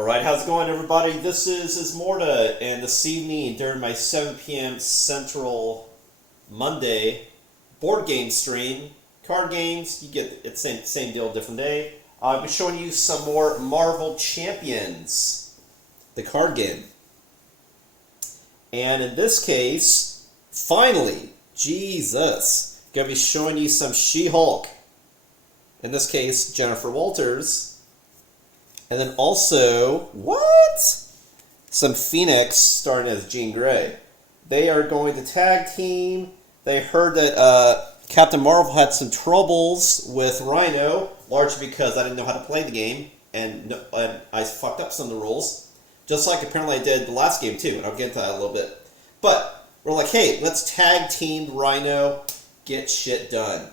Alright, how's it going, everybody? This is Ismortah, and this evening during my 7 p.m. Central Monday board game stream, card games, you get it's same deal, different day. I'll be showing you some more Marvel Champions, the card game. And in this case, finally, Jesus, gonna be showing you some She-Hulk. In this case, Jennifer Walters. And then also, what? Some Phoenix starting as Jean Grey. They are going to tag team. They heard that Captain Marvel had some troubles with Rhino, largely because I didn't know how to play the game, and I fucked up some of the rules. Just like apparently I did the last game too, and I'll get into that a little bit. But we're like, hey, let's tag team Rhino, get shit done.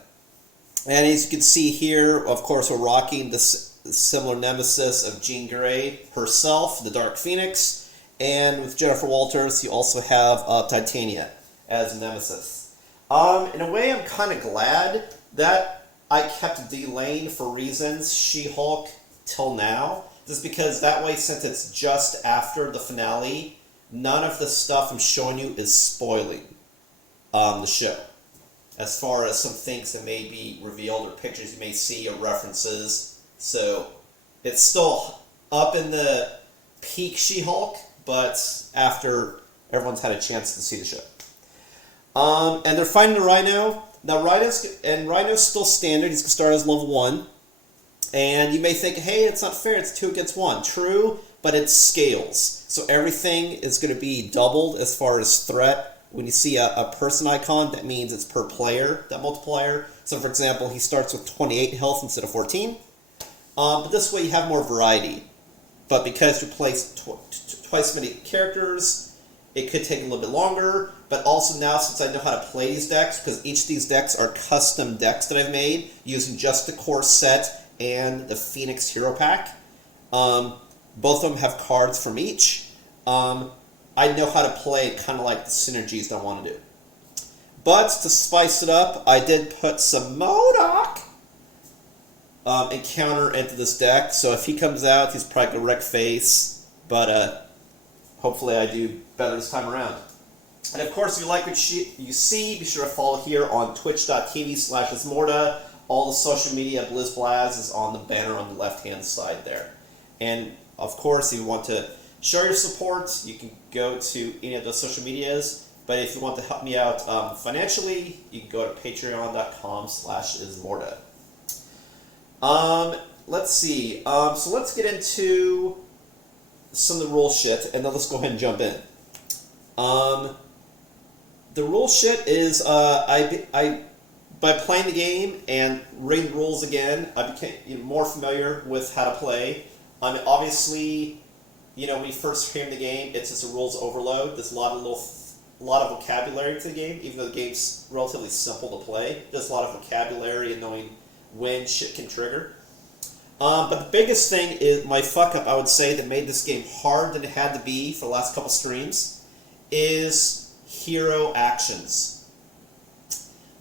And as you can see here, of course, we're rocking this similar nemesis of Jean Grey herself, the Dark Phoenix, and with Jennifer Walters, you also have Titania as a nemesis. In a way, I'm kind of glad that I kept delaying for reasons She-Hulk till now, just because that way, since it's just after the finale, none of the stuff I'm showing you is spoiling the show. As far as some things that may be revealed or pictures you may see or references. So it's still up in the peak She-Hulk, but after everyone's had a chance to see the show. And they're fighting the Rhino. Now Rhino's still standard. He's going to start as level 1. And you may think, hey, it's not fair. It's 2 against 1. True, but it scales. So everything is going to be doubled as far as threat. When you see a person icon, that means it's per player, that multiplier. So for example, he starts with 28 health instead of 14. But this way you have more variety. But because you place twice as many characters, it could take a little bit longer. But also now, since I know how to play these decks, because each of these decks are custom decks that I've made, using just the core set and the Phoenix Hero Pack. Both of them have cards from each. I know how to play kind of like the synergies that I want to do. But to spice it up, I did put some MODOK encounter into this deck. So if he comes out, he's probably going to wreck face. But hopefully I do better this time around. And of course, if you like what you see, be sure to follow here on twitch.tv/Ismortah. All the social media, BlizzBlaz, is on the banner on the left-hand side there. And of course, if you want to show your support, you can go to any of those social medias. But if you want to help me out financially, you can go to patreon.com/Ismortah. Let's see. So let's get into some of the rule shit, and then let's go ahead and jump in. The rule shit is by playing the game and reading the rules again, I became more familiar with how to play. Obviously, when you first frame the game, it's just a rules overload. There's a lot of vocabulary to the game, even though the game's relatively simple to play. There's a lot of vocabulary and knowing when shit can trigger. But the biggest thing is my fuck up, I would say, that made this game harder than it had to be for the last couple streams, is hero actions.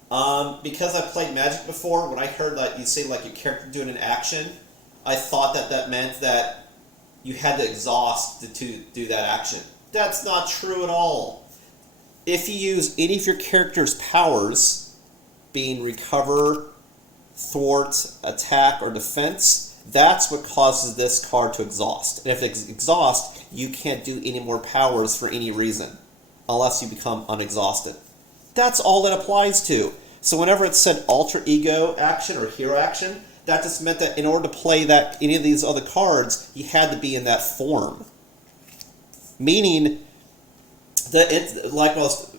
Because I played Magic before, when I heard that you say like your character doing an action, I thought that meant that you had to exhaust to do that action. That's not true at all. If you use any of your character's powers, being recover, thwart, attack, or defense, that's what causes this card to exhaust. And if it exhausts, you can't do any more powers for any reason, unless you become unexhausted. That's all that applies to. So whenever it said alter ego action or hero action, that just meant that in order to play any of these other cards, you had to be in that form. Meaning that like when I was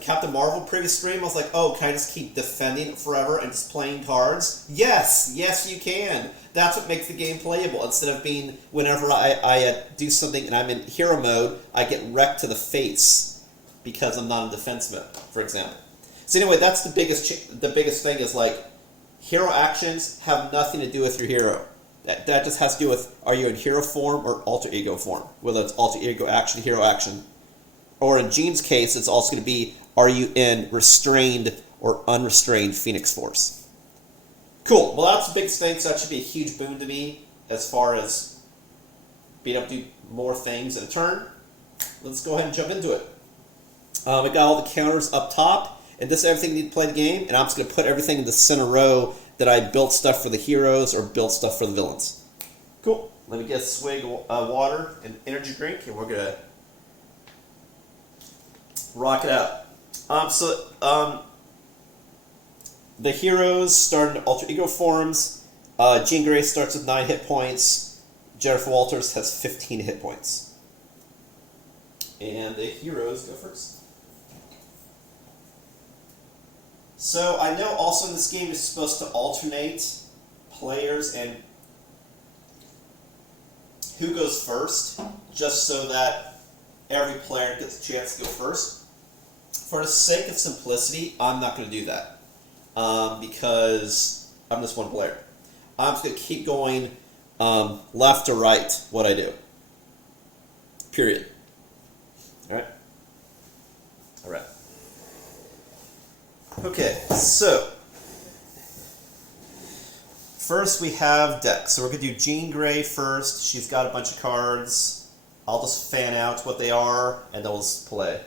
Captain Marvel previous stream, I was like, oh, can I just keep defending forever and just playing cards? Yes, you can. That's what makes the game playable. Instead of being, whenever I do something and I'm in hero mode, I get wrecked to the face because I'm not in defense mode, for example. So anyway, that's the biggest thing is like, hero actions have nothing to do with your hero. That just has to do with, are you in hero form or alter ego form? Whether it's alter ego action, hero action. Or in Jean's case, it's also going to be, are you in restrained or unrestrained Phoenix Force? Cool. Well, that's the biggest thing, so that should be a huge boon to me as far as being able to do more things in a turn. Let's go ahead and jump into it. I got all the counters up top, and this is everything you need to play the game, and I'm just going to put everything in the center row that I built stuff for the heroes or built stuff for the villains. Cool. Let me get a swig of water and energy drink, and we're going to rock it out. The heroes start in alter ego forms. Jean Grey starts with 9 hit points. Jennifer Walters has 15 hit points. And the heroes go first. So I know also in this game you're supposed to alternate players and who goes first, just so that every player gets a chance to go first. For the sake of simplicity, I'm not going to do that because I'm just one player. I'm just going to keep going left to right what I do. Period. Alright? Alright. Okay, so first we have decks. So we're going to do Jean Grey first. She's got a bunch of cards. I'll just fan out what they are, and then we'll just play.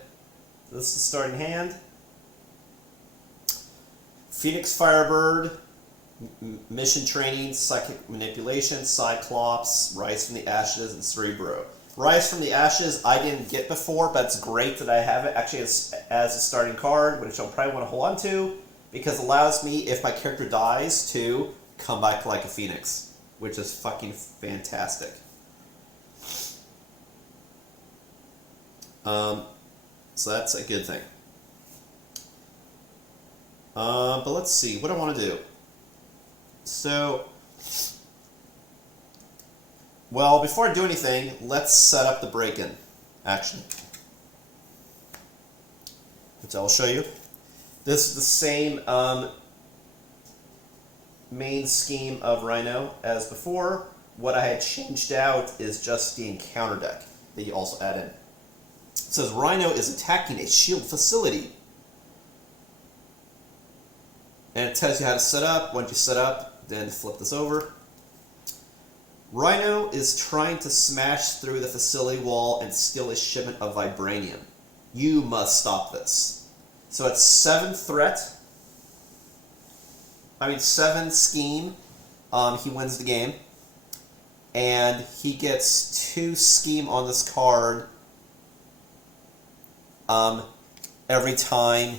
So this is the starting hand. Phoenix Firebird, Mission Training, Psychic Manipulation, Cyclops, Rise from the Ashes, and Cerebro. Rise from the Ashes I didn't get before, but it's great that I have it actually as a starting card, which I'll probably want to hold on to, because it allows me, if my character dies, to come back like a phoenix, which is fucking fantastic. So that's a good thing. But let's see, what do I want to do? So, well, before I do anything, let's set up the break-in, actually. Which I will show you. This is the same main scheme of Rhino as before. What I had changed out is just the encounter deck that you also add in. It says Rhino is attacking a shield facility. And it tells you how to set up. Once you set up, then flip this over. Rhino is trying to smash through the facility wall and steal a shipment of vibranium. You must stop this. So it's 7 threat. 7 scheme. He wins the game. And he gets 2 scheme on this card every time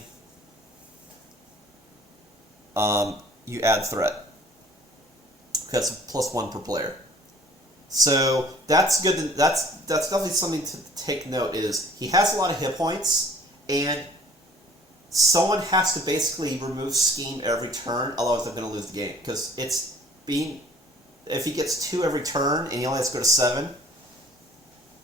you add threat. That's +1 per player. So that's good. That's definitely something to take note. Is he has a lot of hit points, and someone has to basically remove scheme every turn, otherwise they're going to lose the game. Because if he gets 2 every turn and he only has to go to 7,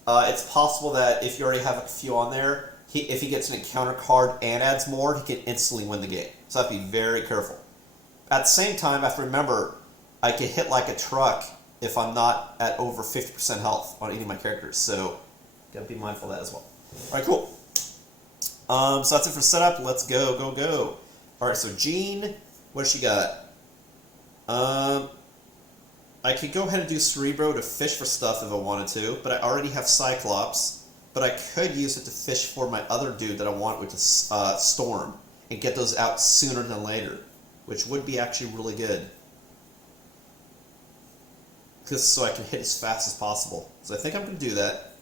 it's possible that if you already have a few on there, if he gets an encounter card and adds more, he can instantly win the game. So I have to be very careful. At the same time, I have to remember I can hit like a truck if I'm not at over 50% health on any of my characters. So gotta be mindful of that as well. Alright, cool. So that's it for setup. Let's go, go, go. Alright, so Jean, what does she got? I could go ahead and do Cerebro to fish for stuff if I wanted to, but I already have Cyclops. But I could use it to fish for my other dude that I want, which is Storm, and get those out sooner than later, which would be actually really good. Just so I can hit as fast as possible. So I think I'm going to do that.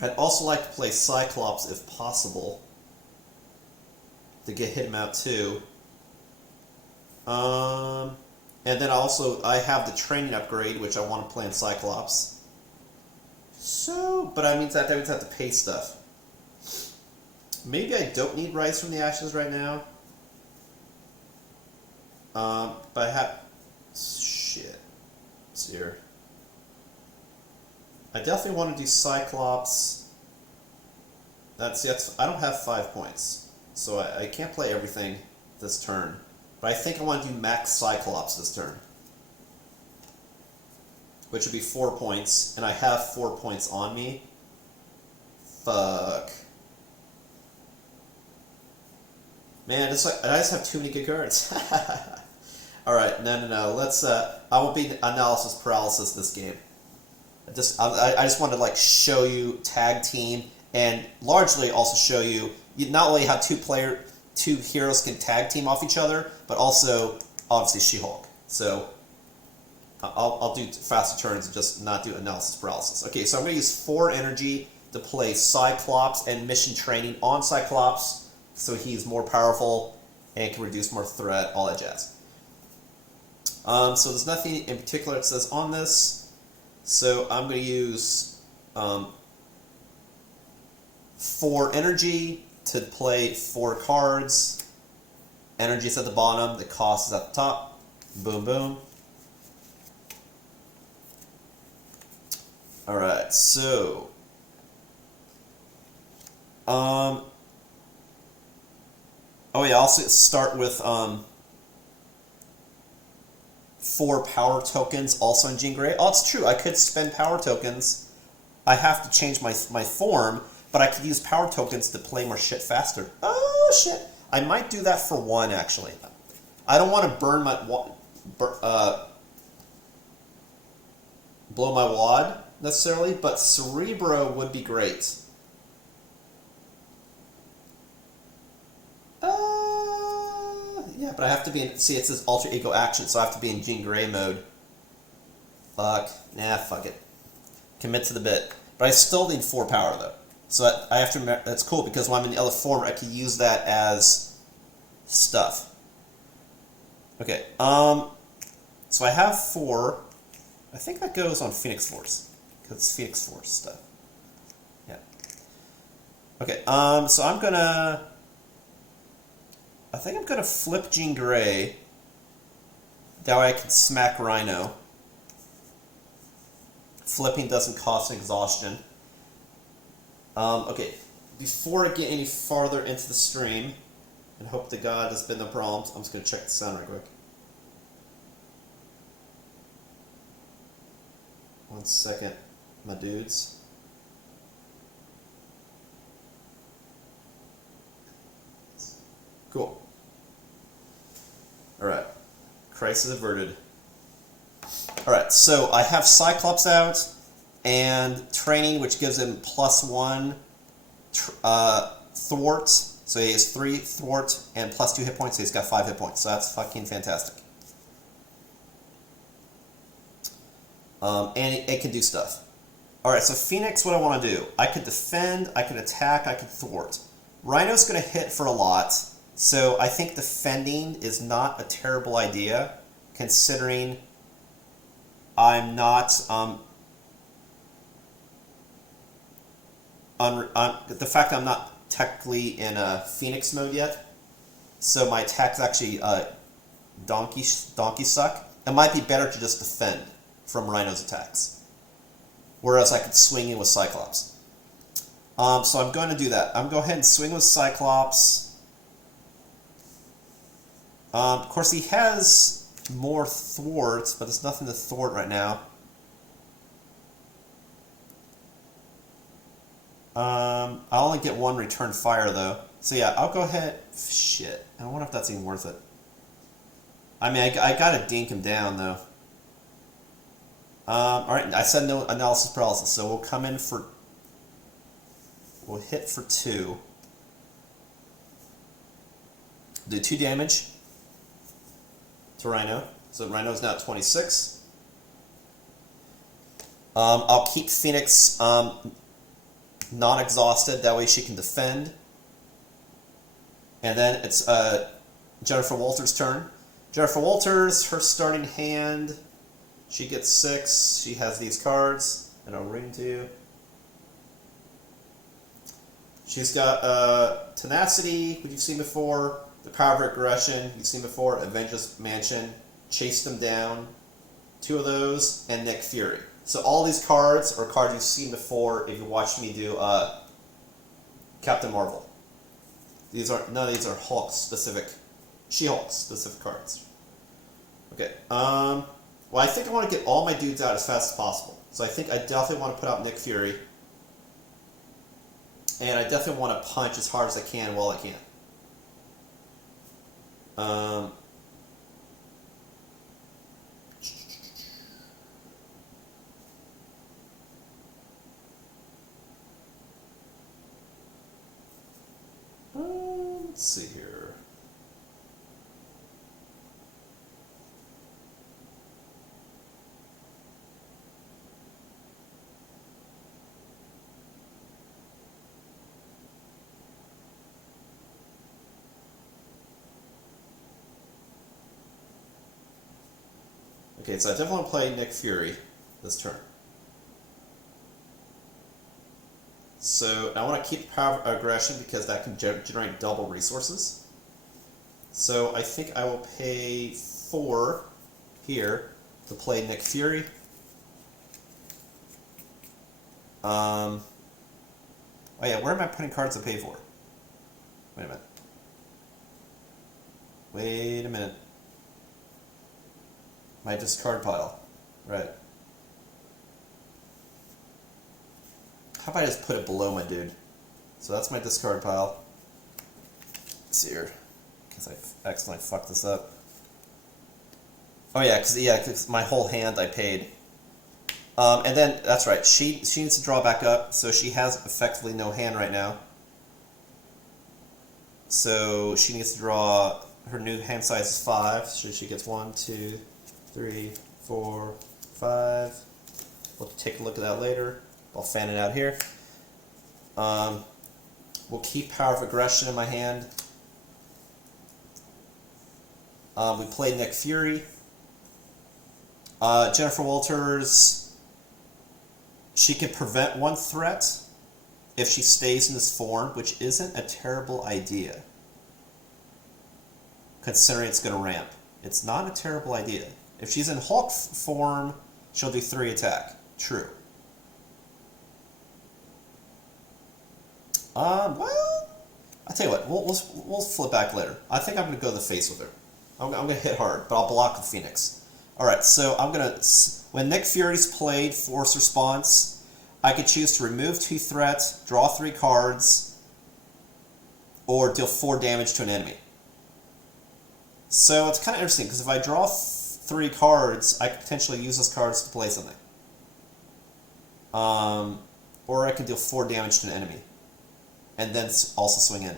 I'd also like to play Cyclops if possible, to get him out too. And then I have the training upgrade, which I want to play in Cyclops. So, but that means I have to pay stuff. Maybe I don't need Rise from the Ashes right now. But I have... Shit. Let's see here. I definitely want to do Cyclops. I don't have 5 points. So I can't play everything this turn. But I think I want to do max Cyclops this turn. Which would be 4 points. And I have 4 points on me. Fuck. Man, I just have too many good cards. Alright, no. Let's, I won't be analysis paralysis this game. I just wanted to like show you tag team and largely also show you not only how two heroes can tag team off each other, but also obviously She-Hulk. So I'll do faster turns and just not do analysis paralysis. Okay, so I'm going to use 4 energy to play Cyclops and mission training on Cyclops, so he's more powerful and can reduce more threat, all that jazz. So there's nothing in particular it says on this. So I'm going to use 4 energy to play 4 cards. Energy is at the bottom, the cost is at the top. Boom, boom. Alright, so... oh yeah, also start with 4 power tokens also in Jean Grey. Oh, it's true. I could spend power tokens. I have to change my form, but I could use power tokens to play more shit faster. Oh, shit. I might do that for 1, actually. I don't want to burn my... blow my wad, necessarily, but Cerebro would be great. Yeah, but I have to be in... See, it says Alter Ego Action, so I have to be in Jean Grey mode. Fuck. Nah, fuck it. Commit to the bit. But I still need 4 power, though. So I have to remember... That's cool, because when I'm in the other form, I can use that as stuff. Okay, so I have 4. I think that goes on Phoenix Force, because it's Phoenix Force stuff. Yeah. Okay, so I'm gonna... I think I'm going to flip Jean Grey. That way I can smack Rhino. Flipping doesn't cost an exhaustion. Okay, before I get any farther into the stream, and hope to God there's been no problems, I'm just going to check the sound right quick. 1 second, my dudes. Cool. Alright. Crisis averted. Alright, so I have Cyclops out, and training, which gives him +1 thwart. So he has 3 thwart and +2 hit points, so he's got 5 hit points. So that's fucking fantastic. And it can do stuff. Alright, so Phoenix, what I want to do. I could defend, I could attack, I could thwart. Rhino's going to hit for a lot. So I think defending is not a terrible idea, considering I'm not the fact that I'm not technically in a Phoenix mode yet. So my attack is actually donkey suck. It might be better to just defend from Rhino's attacks, whereas I could swing in with Cyclops. So I'm going to do that. I'm going to go ahead and swing with Cyclops. Of course, he has more thwarts, but there's nothing to thwart right now. I only get 1 return fire, though. So yeah, I'll go ahead... Shit. I wonder if that's even worth it. I mean, I gotta dink him down, though. Alright, I said no analysis paralysis, so we'll come in for... We'll hit for 2. Do 2 damage to Rhino. So Rhino's now at 26. I'll keep Phoenix non-exhausted, that way she can defend. And then it's Jennifer Walters' turn. Jennifer Walters, her starting hand, she gets 6. She has these cards, and I'll ring to you. She's got Tenacity, which you've seen before, the Power of Aggression, you've seen before, Avengers Mansion, Chase Them Down, 2 of those, and Nick Fury. So all these cards are cards you've seen before if you watched me do Captain Marvel. None of these are Hulk specific, She-Hulk specific cards. Okay. Well, I think I want to get all my dudes out as fast as possible. So I think I definitely want to put out Nick Fury. And I definitely want to punch as hard as I can while I can. Let's see here. Okay, so I definitely want to play Nick Fury this turn. So I want to keep power of aggression because that can generate double resources. So I think I will pay 4 here to play Nick Fury. Oh yeah, where am I putting cards to pay for? Wait a minute. Wait a minute. My discard pile. Right. How about I just put it below my dude? So that's my discard pile. Let's see here. Because I accidentally fucked this up. Oh yeah, because my whole hand I paid. And then, that's right, she needs to draw back up, so she has effectively no hand right now. So she needs to draw, her new hand size is 5, so she gets 1, 2, 3, 4, 5. We'll take a look at that later. I'll fan it out here. We'll keep Power of Aggression in my hand. We play Nick Fury. Jennifer Walters, she can prevent 1 threat if she stays in this form, which isn't a terrible idea, considering it's going to ramp. It's not a terrible idea. If she's in Hulk form, she'll do 3 attack. True. Well, I'll tell you what, we'll flip back later. I think I'm going to go to the face with her. I'm going to hit hard, but I'll block the Phoenix. Alright, so I'm going to, when Nick Fury's played Force Response, I could choose to remove 2 threats, draw 3 cards, or deal 4 damage to an enemy. So it's kind of interesting, because if I draw 3 cards, I could potentially use those cards to play something. Or I could deal 4 damage to an enemy. And then also swing in.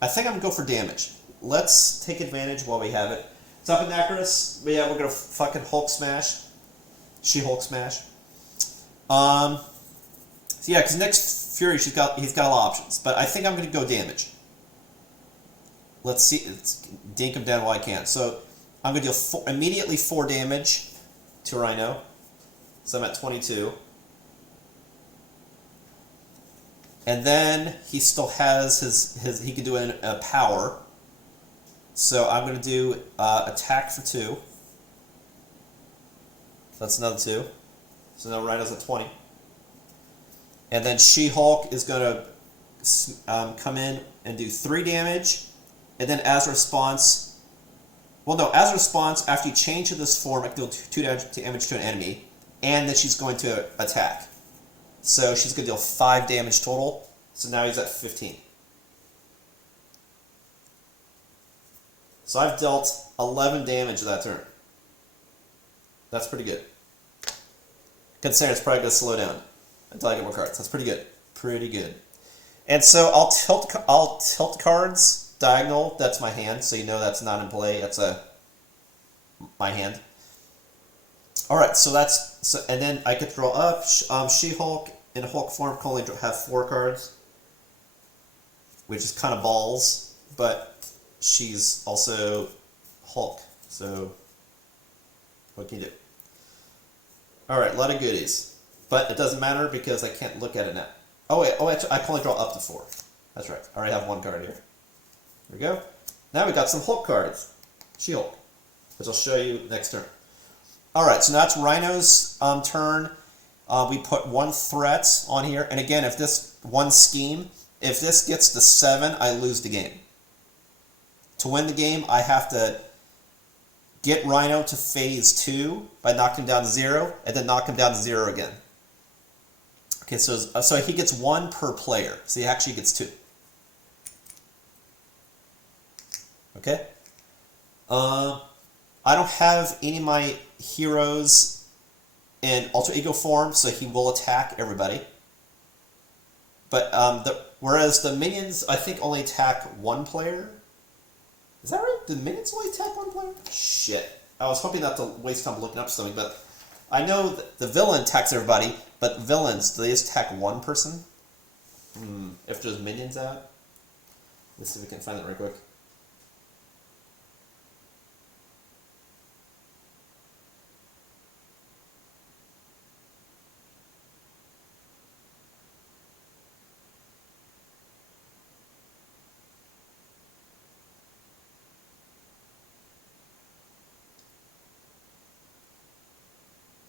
I think I'm going to go for damage. Let's take advantage while we have it. It's up in Nacros, but yeah, we're going to fucking Hulk smash. She-Hulk smash. So yeah, because Nick Fury, he's got a lot of options. But I think I'm going to go damage. Let's see, dink him down while I can. So I'm going to deal immediately 4 damage to Rhino. So I'm at 22. And then he still has his he can do a power. So I'm going to do attack for 2. That's another 2. So now Rhino's at 20. And then She-Hulk is going to come in and do 3 damage. And then as a response, well no, as a response, after you change to this form, I can deal 2 damage to an enemy. And then she's going to attack. So she's going to deal 5 damage total. So now he's at 15. So I've dealt 11 damage that turn. That's pretty good. Considering it's probably going to slow down until I get more cards. That's pretty good. Pretty good. And so I'll tilt cards diagonal. That's my hand, so you know that's not in play. That's my hand. All right, so and then I could draw up. She-Hulk in Hulk form can only have 4 cards, which is kind of balls, but she's also Hulk, so what can you do? Alright, a lot of goodies. But it doesn't matter because I can't look at it now. Oh wait, I can only draw up to 4. That's right, I already have 1 card here. There we go. Now we got some Hulk cards. She-Hulk, which I'll show you next turn. Alright, so now it's Rhino's turn. We put 1 threat on here, and again, if this 1 scheme, if this gets to 7, I lose the game. To win the game, I have to get Rhino to phase 2 by knocking him down to 0, and then knock him down to 0 again. Okay, so he gets 1 per player, so he actually gets 2. Okay? I don't have any of my heroes in Alter Ego form, so he will attack everybody. But Whereas the minions, I think, only attack one player. Is that right? Do minions only attack one player? Shit. I was hoping not to waste time looking up something, but I know that the villain attacks everybody, but villains, do they just attack one person? If there's minions out? Let's see if we can find that real quick.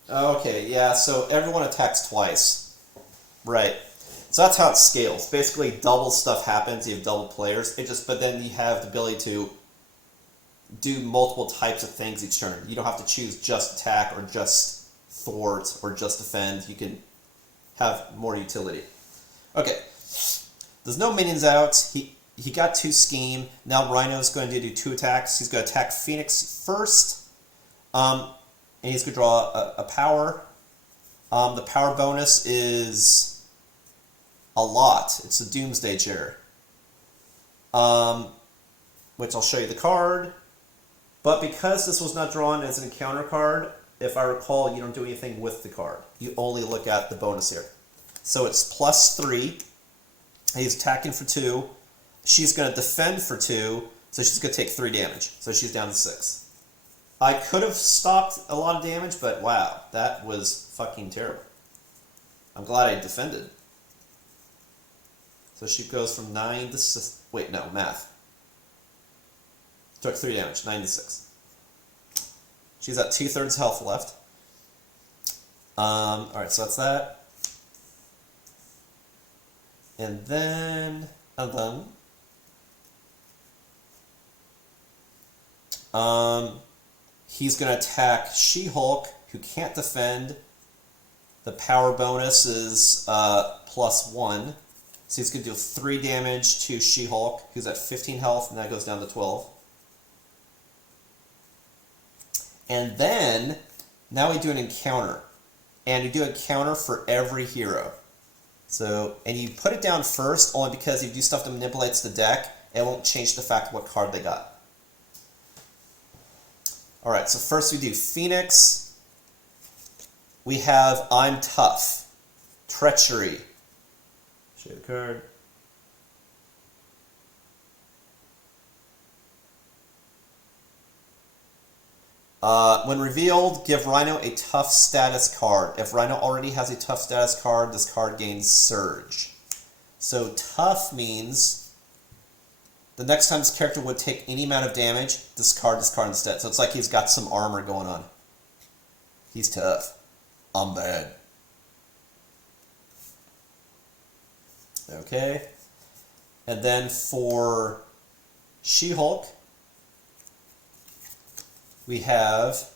Okay, yeah, so everyone attacks twice. Right. So that's how it scales. Basically, double stuff happens, you have double players. But then you have the ability to do multiple types of things each turn. You don't have to choose just attack or just thwart or just defend. You can have more utility. Okay. There's no minions out. He got 2 scheme. Now Rhino's going to do 2 attacks. He's going to attack Phoenix first. And he's going to draw a power. The power bonus is a lot. It's a Doomsday Chair. Which I'll show you the card. But because this was not drawn as an encounter card, if I recall, you don't do anything with the card. You only look at the bonus here. So it's +3. He's attacking for 2. She's going to defend for 2. So she's going to take 3 damage. So she's down to 6. I could have stopped a lot of damage, but wow, that was fucking terrible. I'm glad I defended. So she goes from 9 to 6. Wait, no, math. Took 3 damage, 9 to 6. She's at 2/3 health left. Alright, so that's that. And then he's going to attack She-Hulk, who can't defend. The power bonus is +1. So he's going to do 3 damage to She-Hulk, who's at 15 health, and that goes down to 12. And then, now we do an encounter. And you do a counter for every hero. So, and you put it down first, only because if you do stuff that manipulates the deck, it won't change the fact of what card they got. Alright, so first we do Phoenix. We have I'm Tough. Treachery. Show you the card. When revealed, give Rhino a tough status card. If Rhino already has a tough status card, this card gains Surge. So tough means the next time this character would take any amount of damage, discard this card instead. So it's like he's got some armor going on. He's tough. I'm bad. Okay. And then for She-Hulk, we have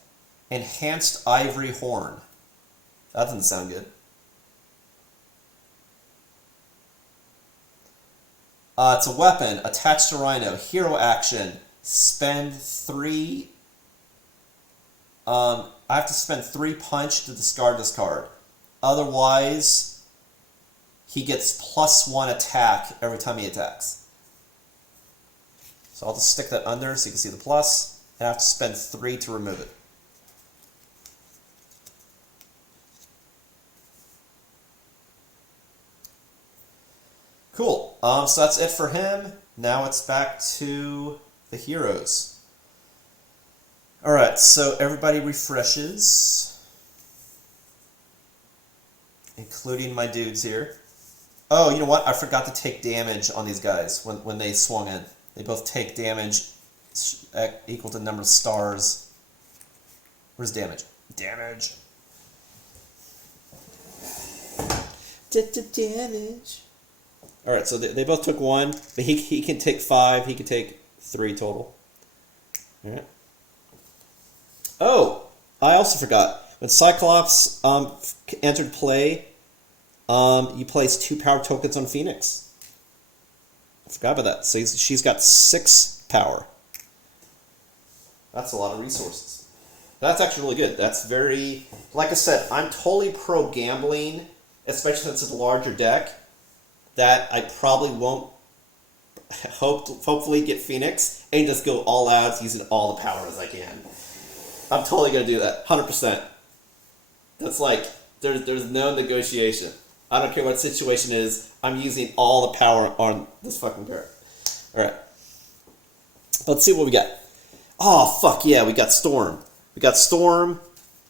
Enhanced Ivory Horn. That doesn't sound good. It's a weapon attached to Rhino. Hero action. Spend 3. I have to spend 3 punch to discard this card. Otherwise, he gets +1 attack every time he attacks. So I'll just stick that under so you can see the plus. And I have to spend 3 to remove it. Cool. So that's it for him. Now it's back to the heroes. Alright, so everybody refreshes. Including my dudes here. Oh, you know what? I forgot to take damage on these guys when they swung in. They both take damage equal to the number of stars. Where's damage? Damage. Damage. Alright, so they both took 1, but he can take 5, he can take 3 total. Alright. Oh! I also forgot. When Cyclops entered play, you place 2 power tokens on Phoenix. I forgot about that. So she's got 6 power. That's a lot of resources. That's actually really good. That's very... Like I said, I'm totally pro gambling, especially since it's a larger deck. that I probably won't hopefully get Phoenix and just go all out using all the power as I can. I'm totally gonna do that, 100%. That's like there's no negotiation. I don't care what situation is. I'm using all the power on this fucking card. All right, let's see what we got. Oh fuck yeah, we got Storm. We got Storm,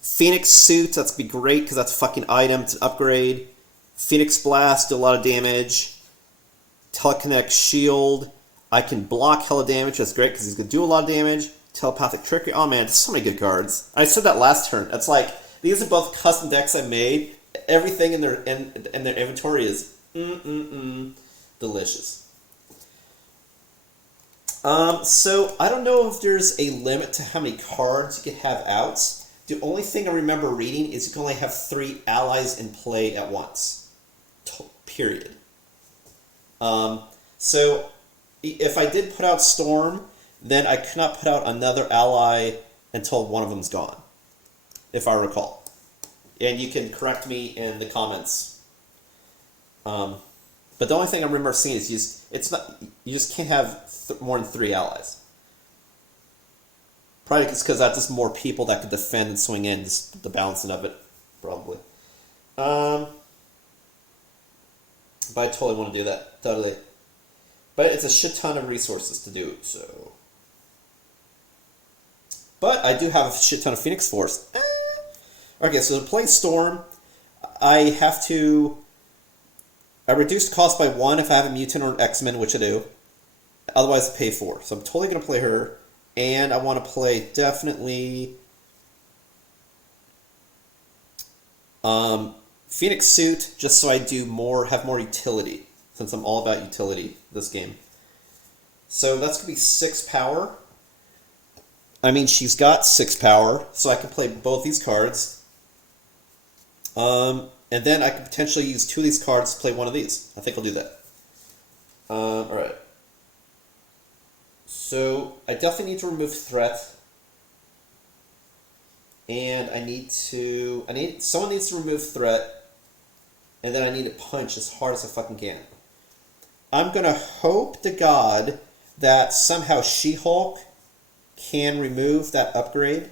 Phoenix Suit. That's gonna be great because that's a fucking item. It's an upgrade. Phoenix Blast, do a lot of damage. Telekinetic Shield. I can block hella damage. That's great because he's gonna do a lot of damage. Telepathic Trickery. Oh man, there's so many good cards. I said that last turn. It's like these are both custom decks I made. Everything in their inventory is delicious. So I don't know if there's a limit to how many cards you can have out. The only thing I remember reading is you can only have 3 allies in play at once. Period. So if I did put out Storm, then I cannot put out another ally until one of them's gone, if I recall. And you can correct me in the comments. But the only thing I remember seeing is you just can't have more than 3 allies. Probably just because that's just more people that could defend and swing in, just the balancing of it, probably. But I totally want to do that, totally. But it's a shit ton of resources to do, so. But I do have a shit ton of Phoenix Force. Okay, so to play Storm, I reduce cost by 1 if I have a Mutant or an X-Men, which I do. Otherwise, I pay 4. So I'm totally going to play her. And I want to play definitely Phoenix Suit, just so I have more utility, since I'm all about utility this game. So that's going to be 6 power. I mean, she's got 6 power, so I can play both these cards. And then I could potentially use 2 of these cards to play one of these. I think I'll do that. Alright. So, I definitely need to remove threat. And someone needs to remove threat. And then I need to punch as hard as I fucking can. I'm gonna hope to God that somehow She-Hulk can remove that upgrade.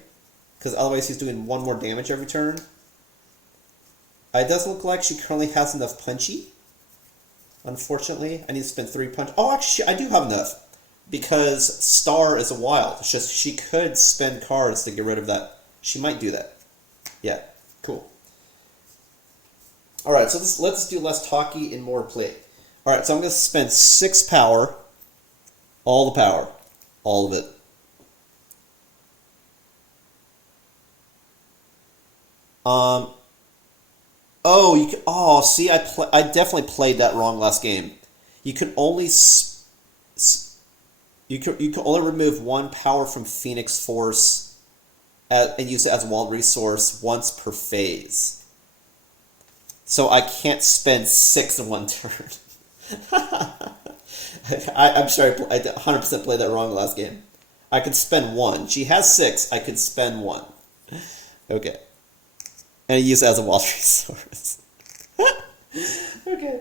Because otherwise he's doing 1 more damage every turn. It doesn't look like she currently has enough punchy. Unfortunately, I need to spend 3 punch. Oh, actually, I do have enough. Because Star is a wild. It's just she could spend cards to get rid of that. She might do that. Yeah, cool. Alright, so let's do less talky and more play. Alright, so I'm going to spend 6 power. All the power. All of it. Oh, you can. Oh, see, I definitely played that wrong last game. You can only you can only remove 1 power from Phoenix Force, and use it as a wild resource once per phase. So I can't spend 6 in 1 turn. I'm sure I 100% played that wrong last game. I could spend 1. She has 6. I could spend 1. Okay. And use it as a wild resource. Okay.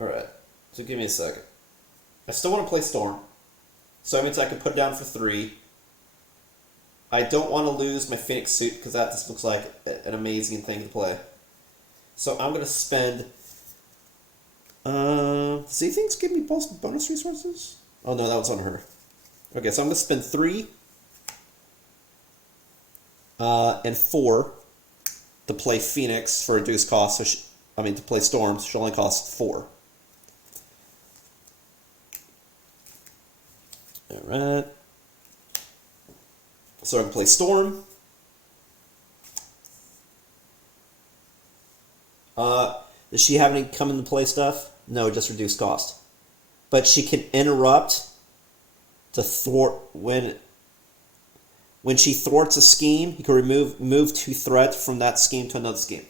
Alright. So give me a second. I still want to play Storm. So that means I can put it down for 3. I don't want to lose my Phoenix Suit because that just looks like an amazing thing to play. So I'm going to spend... does things give me both bonus resources? Oh no, that was on her. Okay, so I'm going to spend 3 and 4 to play Phoenix for reduced cost. So to play Storm, so she'll only cost 4. Alright. So I can play Storm. Does she have any come into play stuff? No, just reduced cost. But she can interrupt to thwart when she thwarts a scheme. You can move 2 threat from that scheme to another scheme.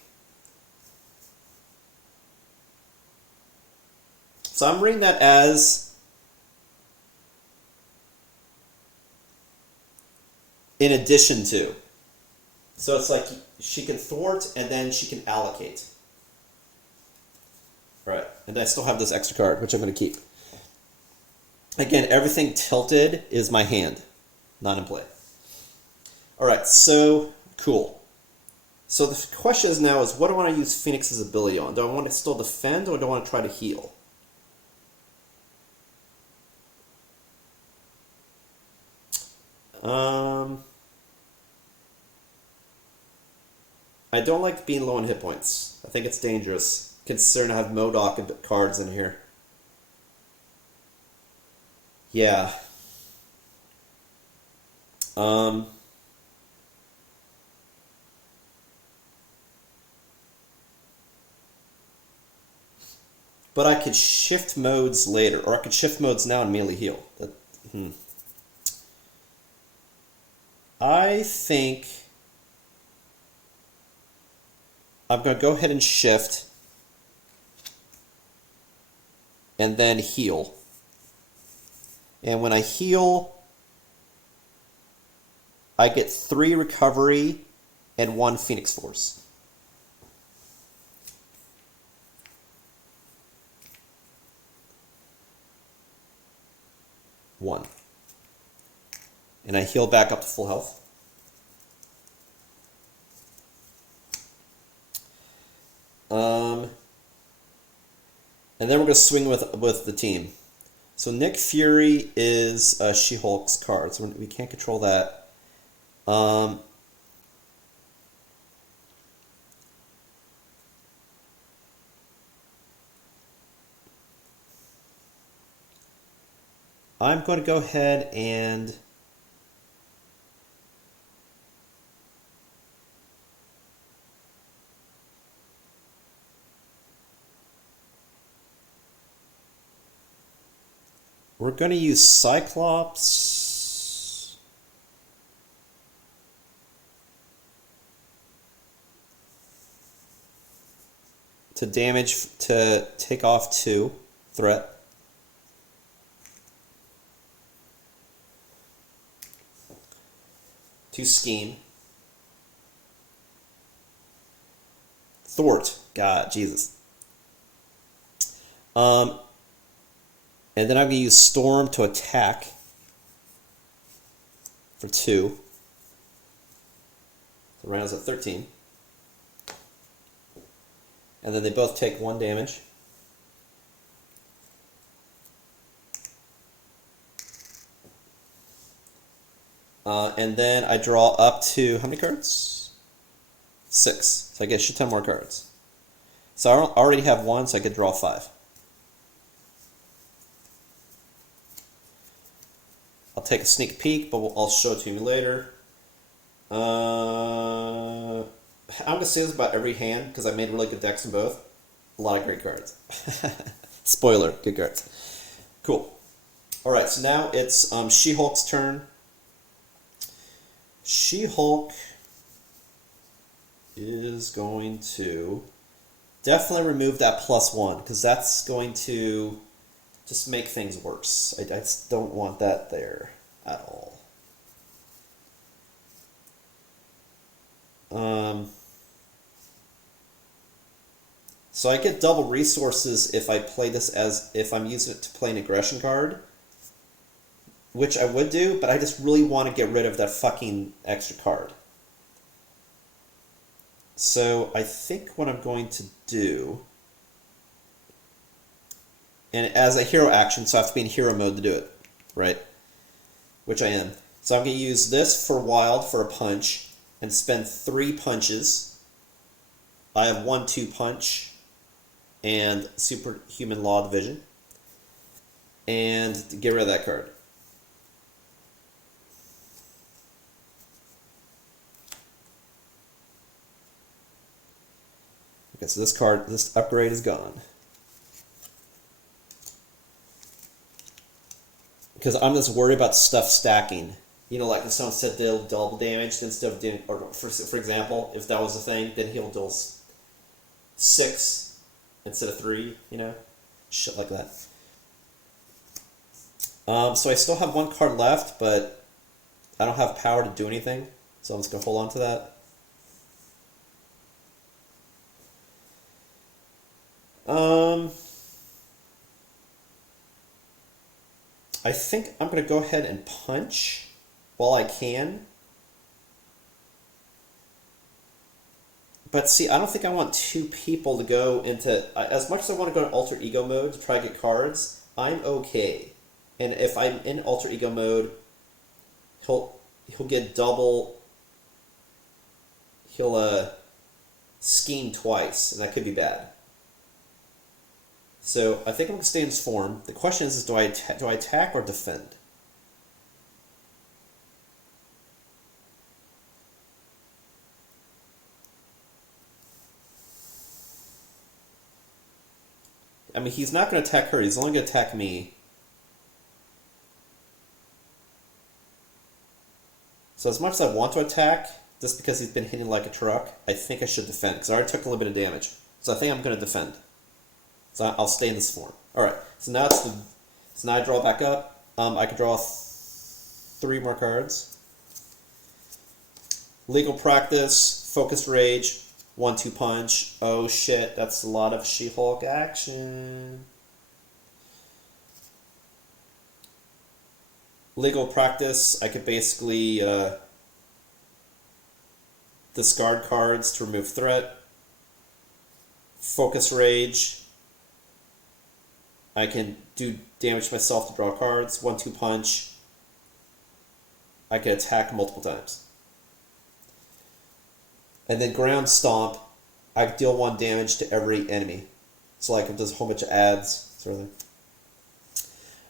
So I'm reading that as in addition to. So it's like she can thwart and then she can allocate. Right, and I still have this extra card, which I'm going to keep. Again, everything tilted is my hand, not in play. Alright, so cool. So the question is now is, what do I want to use Phoenix's ability on? Do I want to still defend or do I want to try to heal? I don't like being low on hit points. I think it's dangerous, considering I have MODOK cards in here. Yeah. But I could shift modes later, or I could shift modes now and melee heal. I think I'm going to go ahead and shift and then heal. And when I heal, I get 3 recovery and 1 Phoenix Force. One. And I heal back up to full health. And then we're going to swing with the team. So Nick Fury is She-Hulk's card, so we can't control that. I'm going to go ahead and we're going to use Cyclops to take off 2 threat. To scheme. Thwart. God, Jesus. And then I'm going to use Storm to attack for 2. So Rhino's at 13. And then they both take 1 damage. And then I draw up to, how many cards? 6. So I get a shit ton more cards. So I already have 1, so I could draw 5. I'll take a sneak peek, but I'll show it to you later. I'm going to say this about every hand, because I made really good decks in both. A lot of great cards. Spoiler, good cards. Cool. Alright, so now it's She-Hulk's turn. She-Hulk is going to definitely remove that +1, because that's going to just make things worse. I just don't want that there at all. So I get double resources if I play this if I'm using it to play an aggression card, which I would do, but I just really want to get rid of that fucking extra card. So I think what I'm going to do, and as a hero action, so I have to be in hero mode to do it, right? Which I am. So I'm going to use this for wild for a punch and spend 3 punches. I have 1/2 punch and superhuman law division, and get rid of that card. Okay, so this upgrade is gone. Because I'm just worried about stuff stacking. You know, like if someone said they'll double damage, instead of doing, or for example, if that was a thing, then he'll deal 6 instead of 3, you know? Shit like that. So I still have 1 card left, but I don't have power to do anything, so I'm just going to hold on to that. think I'm going to go ahead and punch while I can. But see, I don't think I want two people to go into... As much as I want to go to alter ego mode to try to get cards, I'm okay. And if I'm in alter ego mode, he'll get double... He'll scheme twice, and that could be bad. So I think I'm going to stay in his form. The question is do I attack or defend? I mean, he's not going to attack her. He's only going to attack me. So as much as I want to attack, just because he's been hitting like a truck, I think I should defend, because I already took a little bit of damage. So I think I'm going to defend. So I'll stay in this form. Alright, so now it's so now I draw back up. I can draw 3 more cards. Legal Practice, Focused Rage, 1-2 Punch. Oh shit, that's a lot of She-Hulk action. Legal Practice, I could basically discard cards to remove threat. Focus Rage, I can do damage to myself to draw cards. 1-2 Punch, I can attack multiple times. And then Ground Stomp, I deal 1 damage to every enemy. So like it does a whole bunch of adds, sort of thing.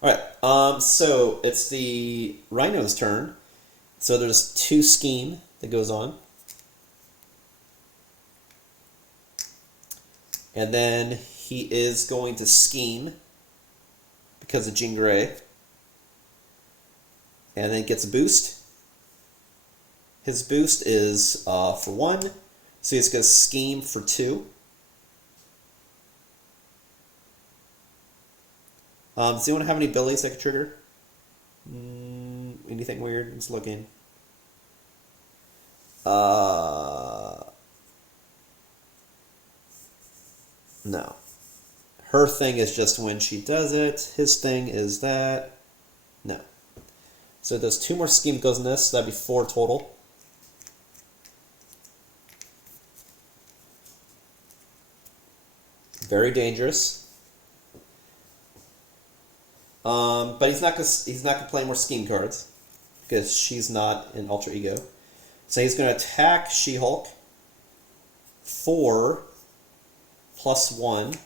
Alright, so it's the Rhino's turn. So there's 2 scheme that goes on. And then he is going to scheme because of Jean Grey. And then gets a boost. His boost is for 1, so he's going to scheme for 2. Does anyone have any abilities that could trigger? Anything weird? I'm just looking. No. Her thing is just when she does it. His thing is that. No. So there's 2 more scheme goes in this, so that'd be 4 total. Very dangerous. But he's not gonna play more scheme cards because she's not in alter ego. So he's gonna attack She-Hulk. 4 plus 1. So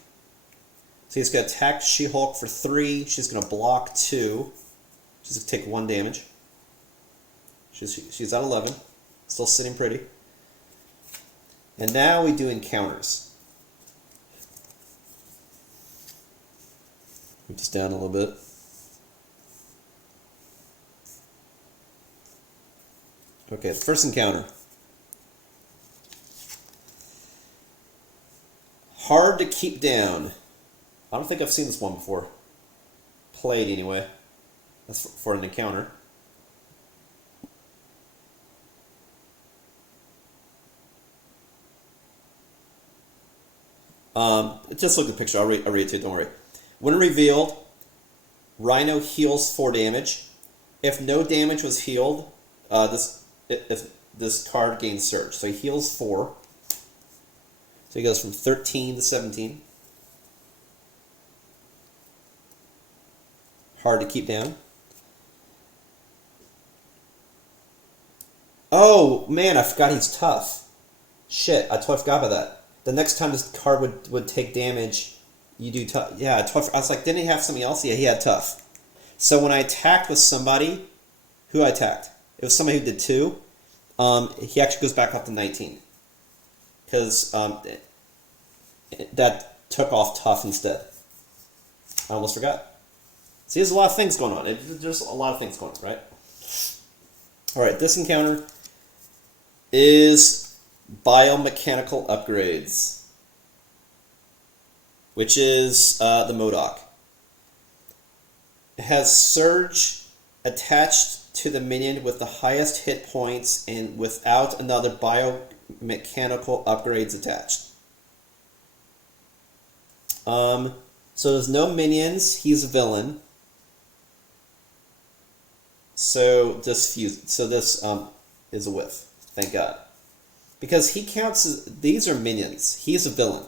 he's gonna attack She-Hulk for 3. She's gonna block 2. She's gonna take 1 damage. She's at 11. Still sitting pretty. And now we do encounters. Move this down a little bit. Okay, the first encounter. Hard to keep down. I don't think I've seen this one before. Played anyway. That's for an encounter. Just look at the picture. I'll read it to you. Don't worry. When revealed, Rhino heals 4 damage. If no damage was healed, if this card gains surge. So he heals 4. So he goes from 13 to 17. Hard to keep down. Oh, man, I forgot he's tough. Shit, I totally forgot about that. The next time this card would take damage, you do tough. Yeah, tough. I was like, didn't he have something else? Yeah, he had tough. So when I attacked with somebody, who I attacked? It was somebody who did 2. He actually goes back up to 19. Because that took off tough instead. I almost forgot. See, there's a lot of things going on. There's a lot of things going on, right? Alright, this encounter is biomechanical upgrades, which is the MODOK. It has surge attached to the minion with the highest hit points and without another biomechanical upgrades attached. So there's no minions. He's a villain. So this is a whiff. Thank God. Because he counts as, these are minions. He's a villain.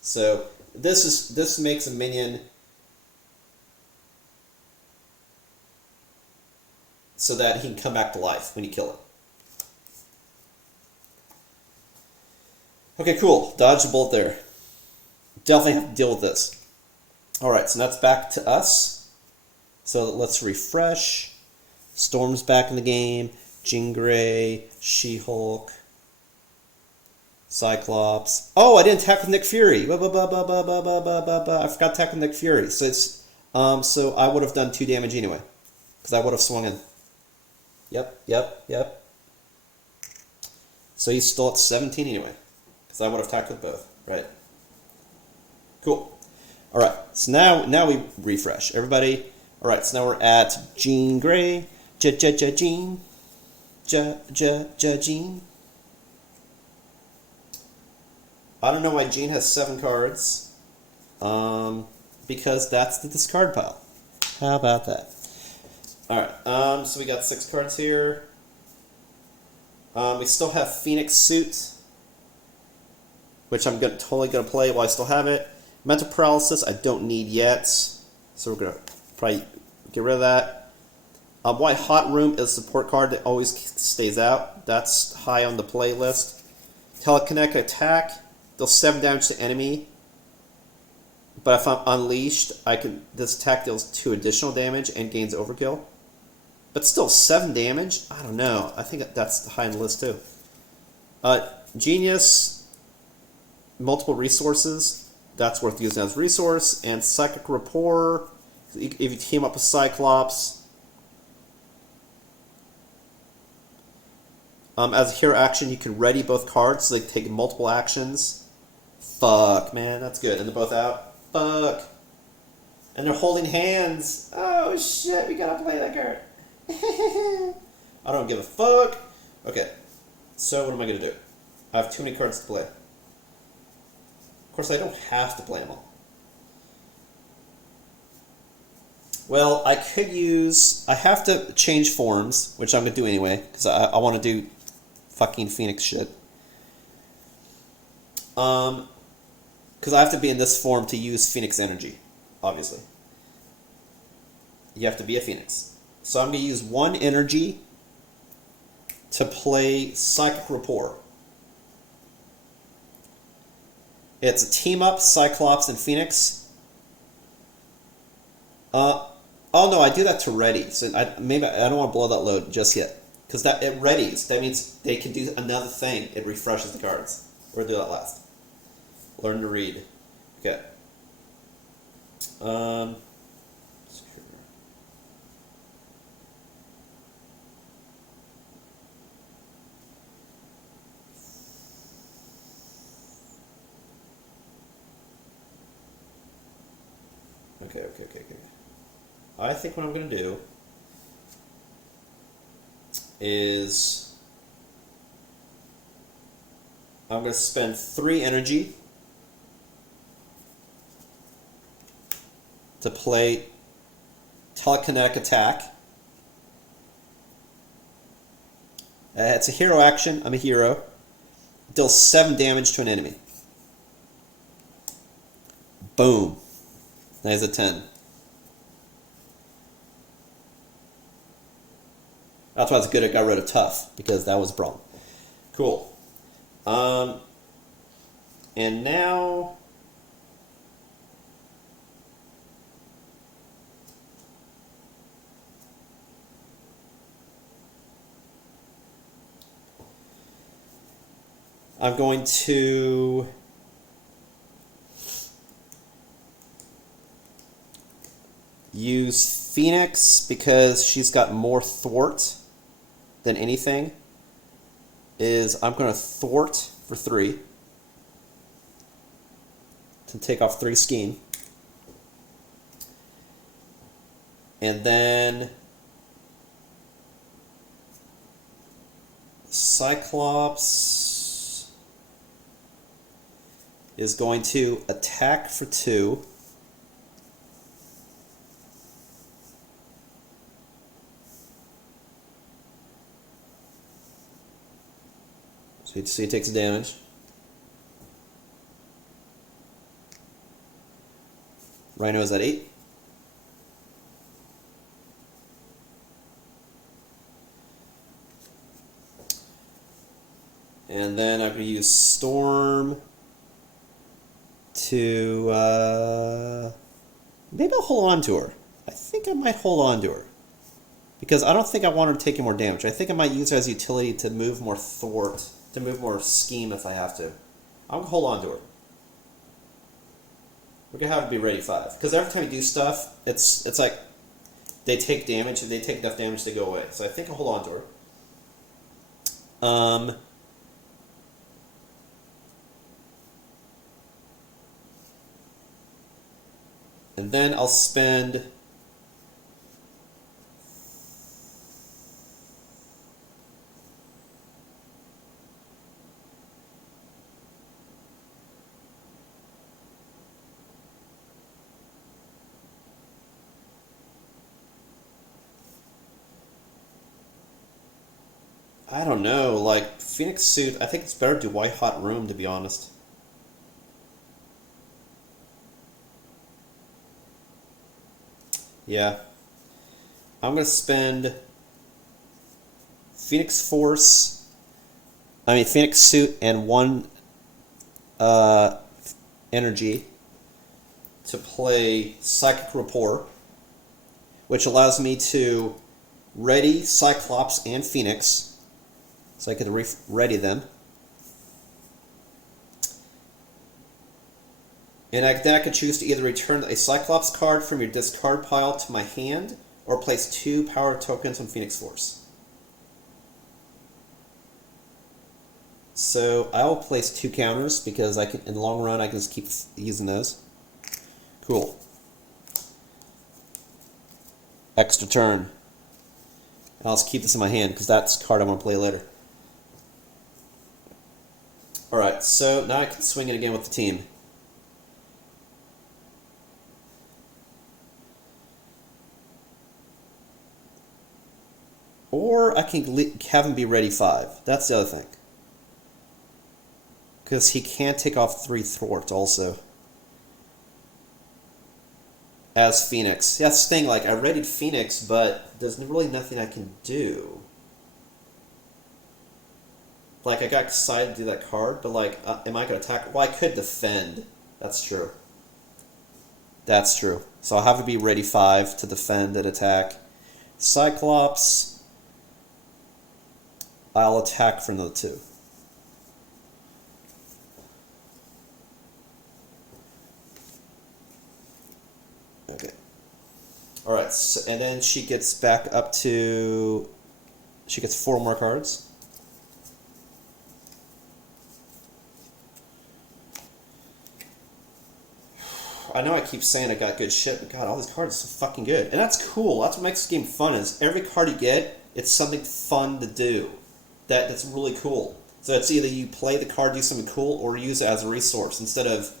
So this makes a minion so that he can come back to life when you kill it. Okay, cool. Dodge the bullet there. Definitely have to deal with this. Alright, so that's back to us. So let's refresh. Storm's back in the game. Jean Grey, She-Hulk, Cyclops. Oh, I didn't attack with Nick Fury. I forgot to attack with Nick Fury. So it's so I would have done 2 damage anyway. Because I would have swung in. Yep. So he's still at 17 anyway. Because I would have attacked with both. Right. Cool. Alright, so now we refresh. Everybody. Alright, so now we're at Jean Grey. Jean. Jean. I don't know why Jean has 7 cards. Because that's the discard pile. How about that? Alright, so we got 6 cards here. We still have Phoenix Suit, which I'm totally going to play while I still have it. Mental Paralysis I don't need yet, so we're going to probably get rid of that. White Hot Room is a support card that always stays out. That's high on the play list. Telekinetic Attack deals 7 damage to enemy, but if I'm unleashed, this attack deals 2 additional damage and gains overkill. But still 7 damage? I don't know. I think that's high on the list too. Genius, multiple resources. That's worth using as resource. And Psychic Rapport, if you team up with Cyclops. As a hero action, you can ready both cards so they take multiple actions. Fuck, man, that's good. And they're both out. Fuck. And they're holding hands. Oh shit, we gotta play that card. I don't give a fuck. Okay, so what am I gonna do? I have too many cards to play. Of course, I don't have to play them all. Well, I have to change forms, which I'm gonna do anyway, because I want to do fucking Phoenix shit. Because I have to be in this form to use Phoenix energy, obviously. You have to be a Phoenix. So I'm going to use 1 energy to play Psychic Rapport. It's a team up, Cyclops and Phoenix. Oh no, I do that to ready. So maybe I don't want to blow that load just yet. Because it readies. That means they can do another thing. It refreshes the cards. We're going to do that last. Learn to read. Okay. Okay. I think what I'm going to do is I'm going to spend 3 energy to play Telekinetic Attack. It's a hero action. I'm a hero. It deals 7 damage to an enemy. Boom. There's a 10. That's why it's good I got rid of Tough, because that was a problem. Cool. And now I'm going to use Phoenix because she's got more thwart than anything. I'm going to thwart for 3 to take off 3 scheme. And then Cyclops is going to attack for 2. So he takes damage. Rhino is at 8. And then I'm going to use Storm to... maybe I'll hold on to her. I think I might hold on to her. Because I don't think I want her to take any more damage. I think I might use her as a utility to move more thwart, to move more scheme if I have to. I'm going to hold on to her. We're going to have to be ready 5. Because every time you do stuff, it's like they take damage, and they take enough damage to go away. So I think I'll hold on to her. And then I'll spend... I don't know, like, Phoenix Suit, I think it's better to do White Hot Room, to be honest. Yeah. I'm going to spend Phoenix Suit and 1 energy to play Psychic Rapport, which allows me to ready Cyclops and Phoenix, so I could ready them. And then I could choose to either return a Cyclops card from your discard pile to my hand, or place 2 power tokens on Phoenix Force. So I will place 2 counters because I can, in the long run, I can just keep using those. Cool. Extra turn. I'll just keep this in my hand because that's a card I want to play later. Alright, so now I can swing it again with the team. Or I can have him be ready 5. That's the other thing. Because he can't take off 3 thwarts also. As Phoenix. That's the thing, like, I readied Phoenix, but there's really nothing I can do. Like, I got excited to do that card, but, like, am I going to attack? Well, I could defend. That's true. That's true. So I'll have to be ready 5 to defend and attack. Cyclops, I'll attack for another 2. Okay. Alright, so, and then she gets back up to... She gets 4 more cards. I know I keep saying I got good shit, but God, all these cards are so fucking good. And that's cool. That's what makes the game fun, is every card you get, it's something fun to do. That's really cool. So it's either you play the card, do something cool, or use it as a resource, instead of,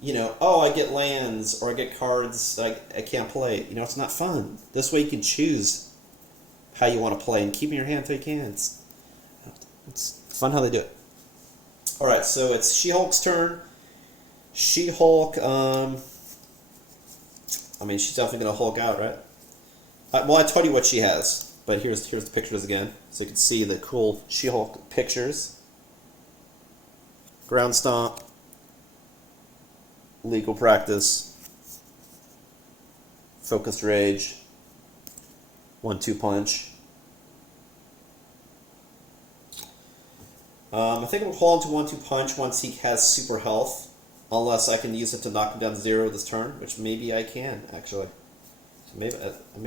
you know, oh, I get lands, or I get cards that I can't play. You know, it's not fun. This way you can choose how you want to play, and keep in your hand until you can. It's fun how they do it. Alright, so it's She-Hulk's turn. She-Hulk, I mean, she's definitely going to Hulk out, right? Well, I told you what she has, but here's the pictures again, so you can see the cool She-Hulk pictures. Ground Stomp, Legal Practice, Focused Rage, 1-2 Punch. I think we'll hold on to 1-2 Punch once he has super health. Unless I can use it to knock him down to 0 this turn, which maybe I can, actually. So maybe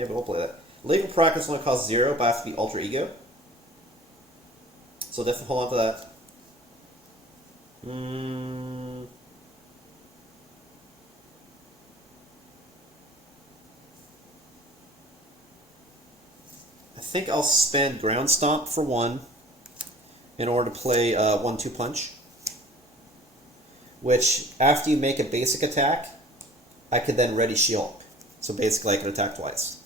we'll play that. Legal Practice only costs 0, but I have to be Ultra Ego. So definitely hold on to that. I think I'll spend Ground Stomp for 1 in order to play 1-2 Punch. Which, after you make a basic attack, I could then ready She-Hulk. So basically I can attack twice.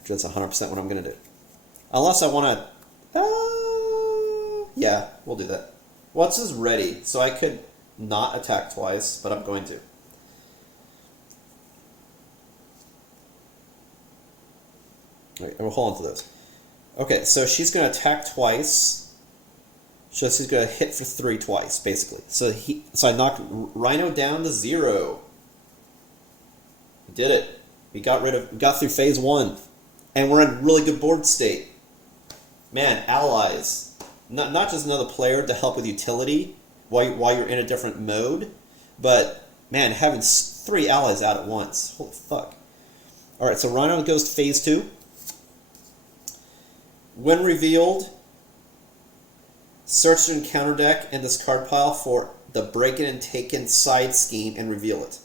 Which is 100% what I'm going to do. Unless I want to... Yeah, we'll do that. Well, it says ready, so I could not attack twice, but I'm going to. Alright, and we'll hold on to those. Okay, so she's going to attack twice. So she's going to hit for 3 twice, basically. So I knocked Rhino down to 0. We did it. We got through phase 1. And we're in really good board state. Man, allies. Not just another player to help with utility while you're in a different mode, but, man, having 3 allies out at once. Holy fuck. Alright, so Rhino goes to phase 2. When revealed, search the encounter deck and discard pile for the Break It and Taken side scheme and reveal it.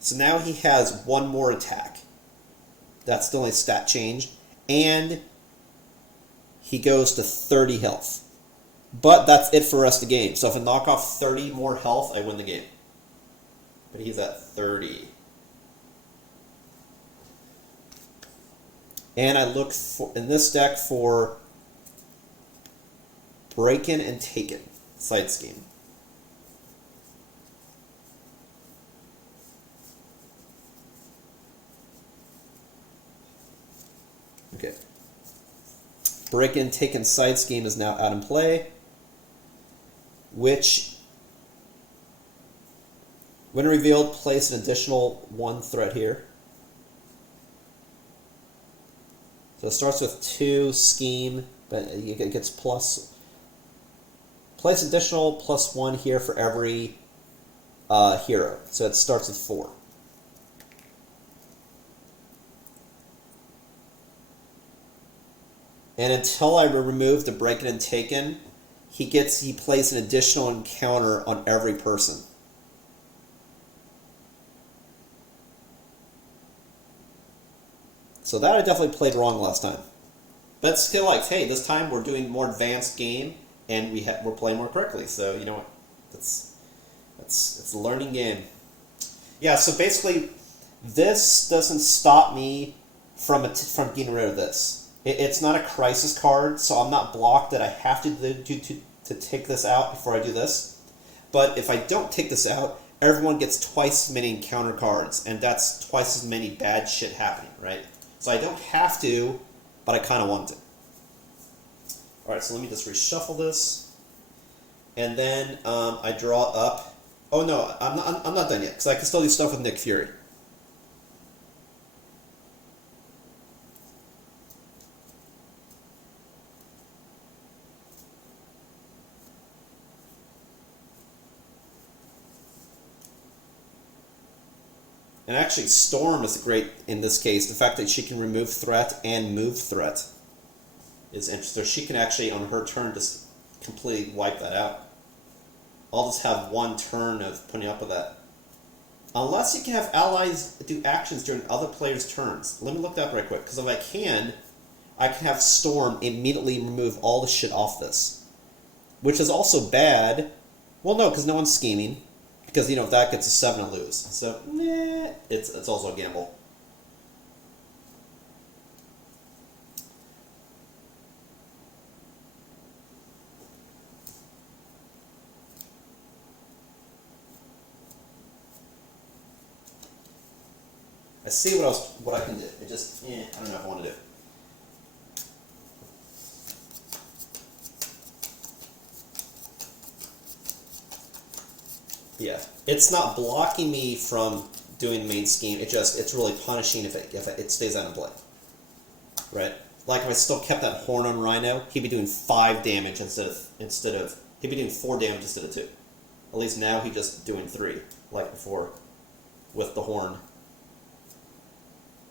So now he has 1 more attack. That's the only stat change. And he goes to 30 health. But that's it for the rest of the game. So if I knock off 30 more health, I win the game. But he's at 30. And I look in this deck for Break-In and Taken side scheme. Okay. Break-In, Taken side scheme is now out in play, which, when revealed, place an additional 1 threat here. So it starts with 2 scheme, but it gets plus. Place additional +1 here for every hero. So it starts with 4. And until I remove the Break It and Taken, he plays an additional encounter on every person. So that I definitely played wrong last time. But still, like, hey, this time we're doing more advanced game, and we're playing more correctly. So you know what? It's a learning game. Yeah. So basically, this doesn't stop me from getting rid of this. It's not a crisis card, so I'm not blocked that I have to take this out before I do this. But if I don't take this out, everyone gets twice as many encounter cards, and that's twice as many bad shit happening, right? So I don't have to, but I kind of want to. Alright, so let me just reshuffle this. And then I draw up... Oh no, I'm not done yet, because I can still do stuff with Nick Fury. And actually, Storm is great in this case. The fact that she can remove threat and move threat is interesting. So she can actually, on her turn, just completely wipe that out. I'll just have 1 turn of putting up with that. Unless you can have allies do actions during other players' turns. Let me look that up right quick. Because if I can have Storm immediately remove all the shit off this. Which is also bad. Well, no, because no one's scheming. Because, you know, if that gets a 7 to lose. So, it's also a gamble. I see what I can do. It just, I don't know if I want to do it. Yeah, it's not blocking me from doing the main scheme. It's really punishing if it stays out in play. Right? Like if I still kept that horn on Rhino, he'd be doing 5 damage instead of he'd be doing 4 damage instead of 2. At least now he's just doing 3, like before, with the horn.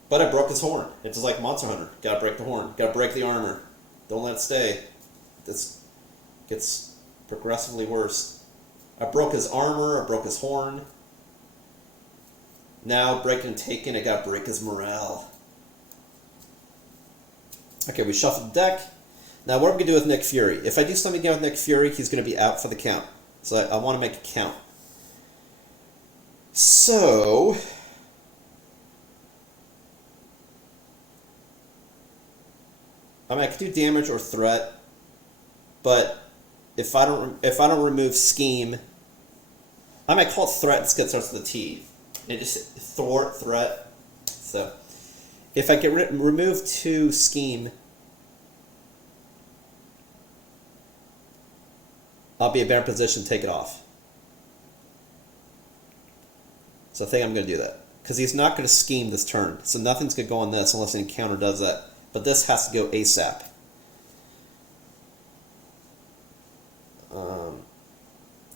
But I broke his horn. It's just like Monster Hunter. Gotta break the horn. Gotta break the armor. Don't let it stay. This gets progressively worse. I broke his armor, I broke his horn. Now, Break and Taken, I gotta break his morale. Okay, we shuffled the deck. Now, what are we gonna do with Nick Fury? If I do something again with Nick Fury, he's gonna be out for the count. So I want to make a count. So... I mean, I could do damage or threat. but if I don't remove scheme, I might call it threat because it starts with a T. It just threat. So if I get remove 2 scheme, I'll be in a better position to take it off. So I think I'm going to do that. Because he's not going to scheme this turn. So nothing's going to go on this unless an encounter does that. But this has to go ASAP.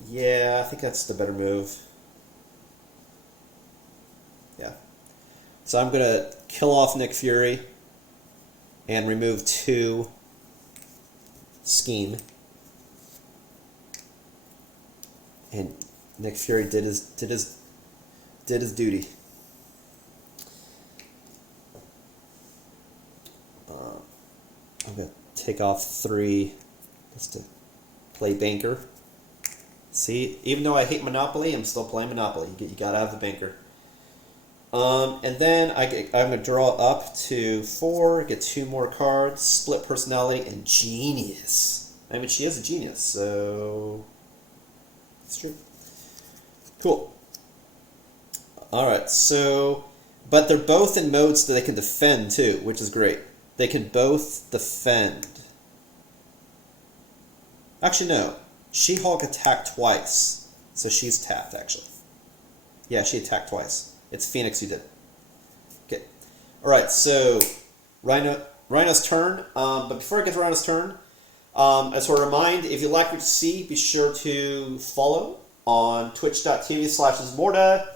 Yeah, I think that's the better move. Yeah. So I'm going to kill off Nick Fury and remove 2 scheme. And Nick Fury did his duty. I'm going to take off 3 just to play banker. See, even though I hate Monopoly, I'm still playing Monopoly. You got to have the banker. And then I'm going to draw up to 4, get 2 more cards, split personality, and genius. I mean, she is a genius, so it's true. Cool. Alright, so, but they're both in modes that they can defend too, which is great. They can both defend. Actually, no. She-Hulk attacked twice, so she's tapped, actually. Yeah, she attacked twice. It's Phoenix who did. Okay. Alright, so Rhino's turn. But before I get to Rhino's turn, I just want to remind, if you like what you see, be sure to follow on twitch.tv/Ismortah.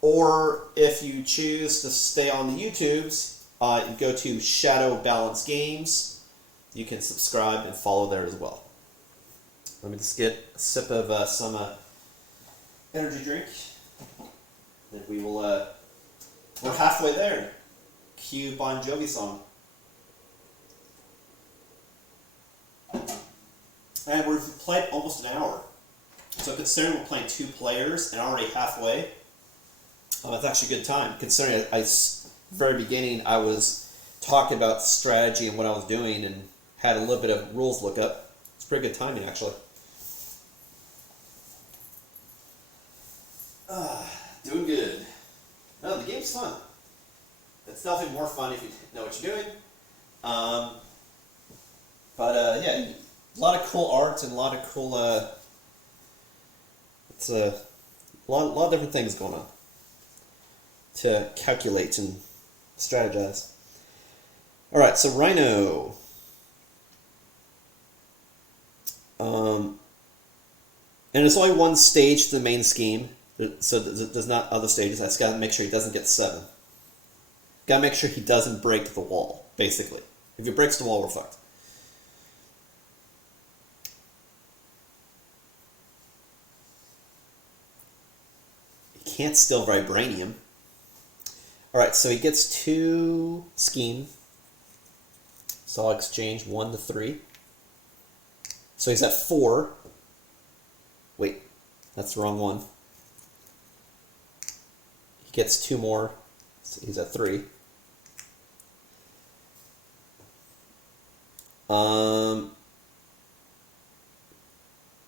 Or if you choose to stay on the YouTubes, you go to Shadow Balance Games. You can subscribe and follow there as well. Let me just get a sip of some energy drink. Then we will, we're halfway there. Cue Bon Jovi song. And we've played almost an hour. So considering we're playing 2 players and already halfway, it's actually a good time. Considering very beginning, I was talking about the strategy and what I was doing and had a little bit of rules look up. It's pretty good timing, actually. Doing good. No, the game's fun. It's definitely more fun if you know what you're doing. Yeah, a lot of cool art and a lot of cool. It's a lot of different things going on to calculate and strategize. All right, so Rhino. And it's only 1 stage to the main scheme. So there's not other stages. I just got to make sure he doesn't get 7. Got to make sure he doesn't break the wall, basically. If he breaks the wall, we're fucked. He can't steal Vibranium. Alright, so he gets 2 scheme. So I'll exchange 1 to 3. So he's at 4. Wait, that's the wrong one. Gets 2 more, so he's at 3.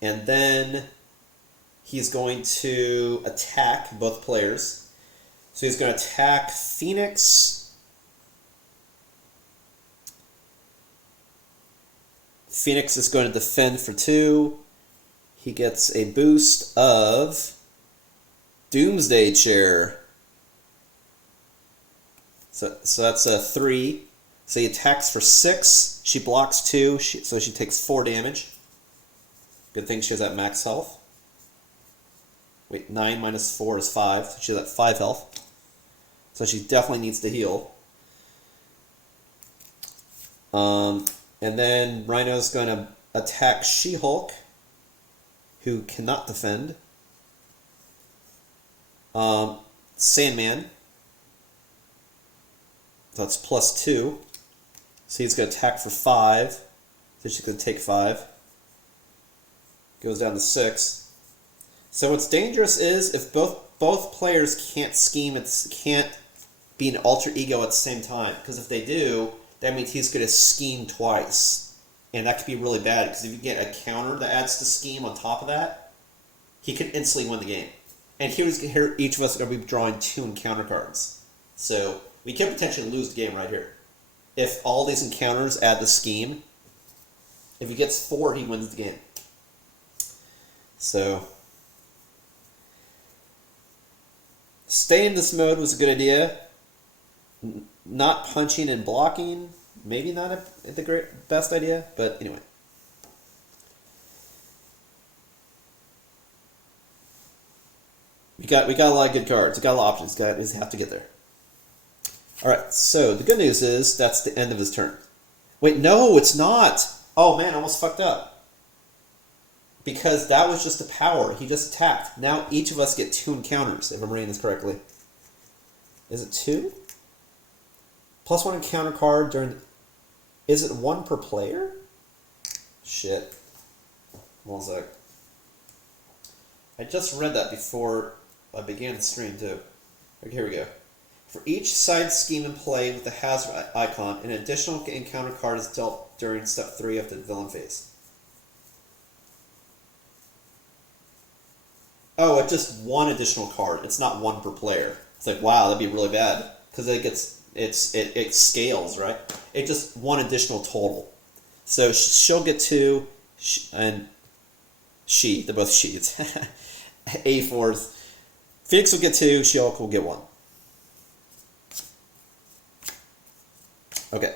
And then he's going to attack both players. So he's going to attack Phoenix. Phoenix is going to defend for 2. He gets a boost of Doomsday Chair. So that's a 3. So he attacks for 6. She blocks 2, so she takes 4 damage. Good thing she has at max health. Wait, 9 minus 4 is 5. So she's at 5 health. So she definitely needs to heal. And then Rhino's going to attack She-Hulk, who cannot defend. Sandman. So that's plus 2. So he's going to attack for 5. So she's going to take 5. Goes down to 6. So what's dangerous is if both players can't scheme, can't be an alter ego at the same time. Because if they do, that means he's going to scheme twice. And that could be really bad, because if you get a counter that adds to scheme on top of that, he could instantly win the game. And here each of us are going to be drawing 2 encounter cards. So we could potentially lose the game right here. If all these encounters add the scheme, if he gets 4, he wins the game. So staying in this mode was a good idea. Not punching and blocking, maybe not the best idea, but anyway. We got a lot of good cards. We got a lot of options. We have to get there. All right. So the good news is that's the end of his turn. Wait, no, it's not. Oh man, I almost fucked up. Because that was just a power. He just attacked. Now each of us get 2 encounters, if I'm reading this correctly. Is it 2? +1 encounter card during. Is it 1 per player? Shit. One sec. I just read that before I began the stream too. Okay, here we go. For each side scheme in play with the hazard icon, an additional encounter card is dealt during step 3 of the villain phase. Oh, it's just 1 additional card. It's not 1 per player. It's like, wow, that'd be really bad, because it scales, right? It's just 1 additional total. So she'll get 2, and they're both she's. A4s. Phoenix will get 2, She-Hulk will get 1. Okay.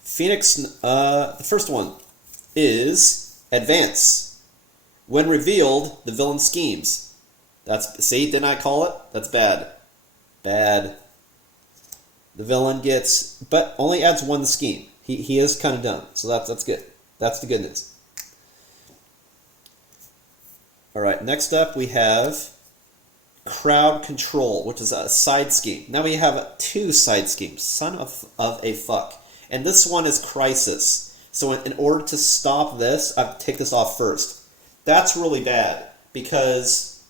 Phoenix, the first one is Advance. When revealed, the villain schemes. See, didn't I call it? That's bad. Bad. The villain gets, but only adds 1 to scheme. He is kind of dumb, so that's good. That's the good news. All right, next up we have Crowd Control, which is a side scheme. Now we have 2 side schemes. Son of a fuck. And this one is Crisis. So in order to stop this, I have to take this off first. That's really bad, because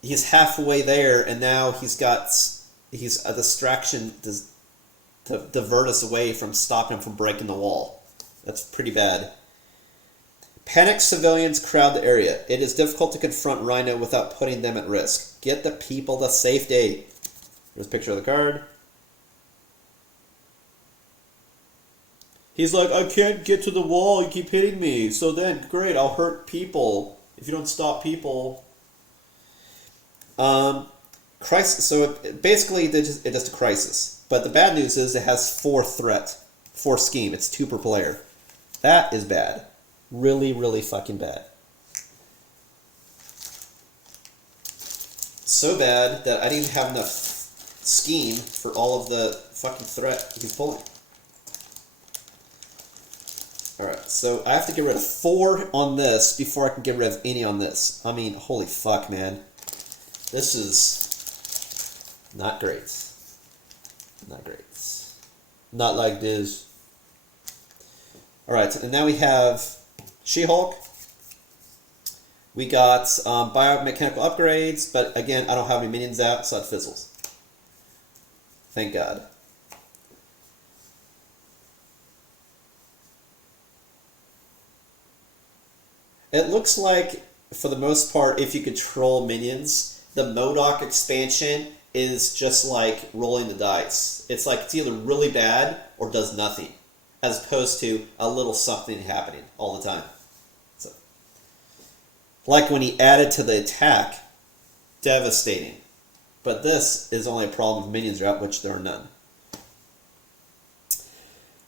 he's halfway there, and now he's a distraction to divert us away from stopping him from breaking the wall. That's pretty bad. Panicked civilians crowd the area. It is difficult to confront Rhino without putting them at risk. Get the people to safety. Here's a picture of the card. He's like, I can't get to the wall, you keep hitting me. So then, great, I'll hurt people. If you don't stop people. Crisis. So basically, it does a crisis. But the bad news is it has 4 scheme. It's 2 per player. That is bad. Really, really fucking bad. So bad that I didn't have enough scheme for all of the fucking threat he's pulling. Alright, so I have to get rid of 4 on this before I can get rid of any on this. I mean, holy fuck, man. This is not great. Not great. Not like this. Alright, and now we have She-Hulk. We got biomechanical upgrades, but again, I don't have any minions out, so it fizzles. Thank God. It looks like, for the most part, if you control minions, the MODOK expansion is just like rolling the dice. It's like it's either really bad or does nothing, as opposed to a little something happening all the time. So, like when he added to the attack, devastating. But this is only a problem if minions are out, which there are none.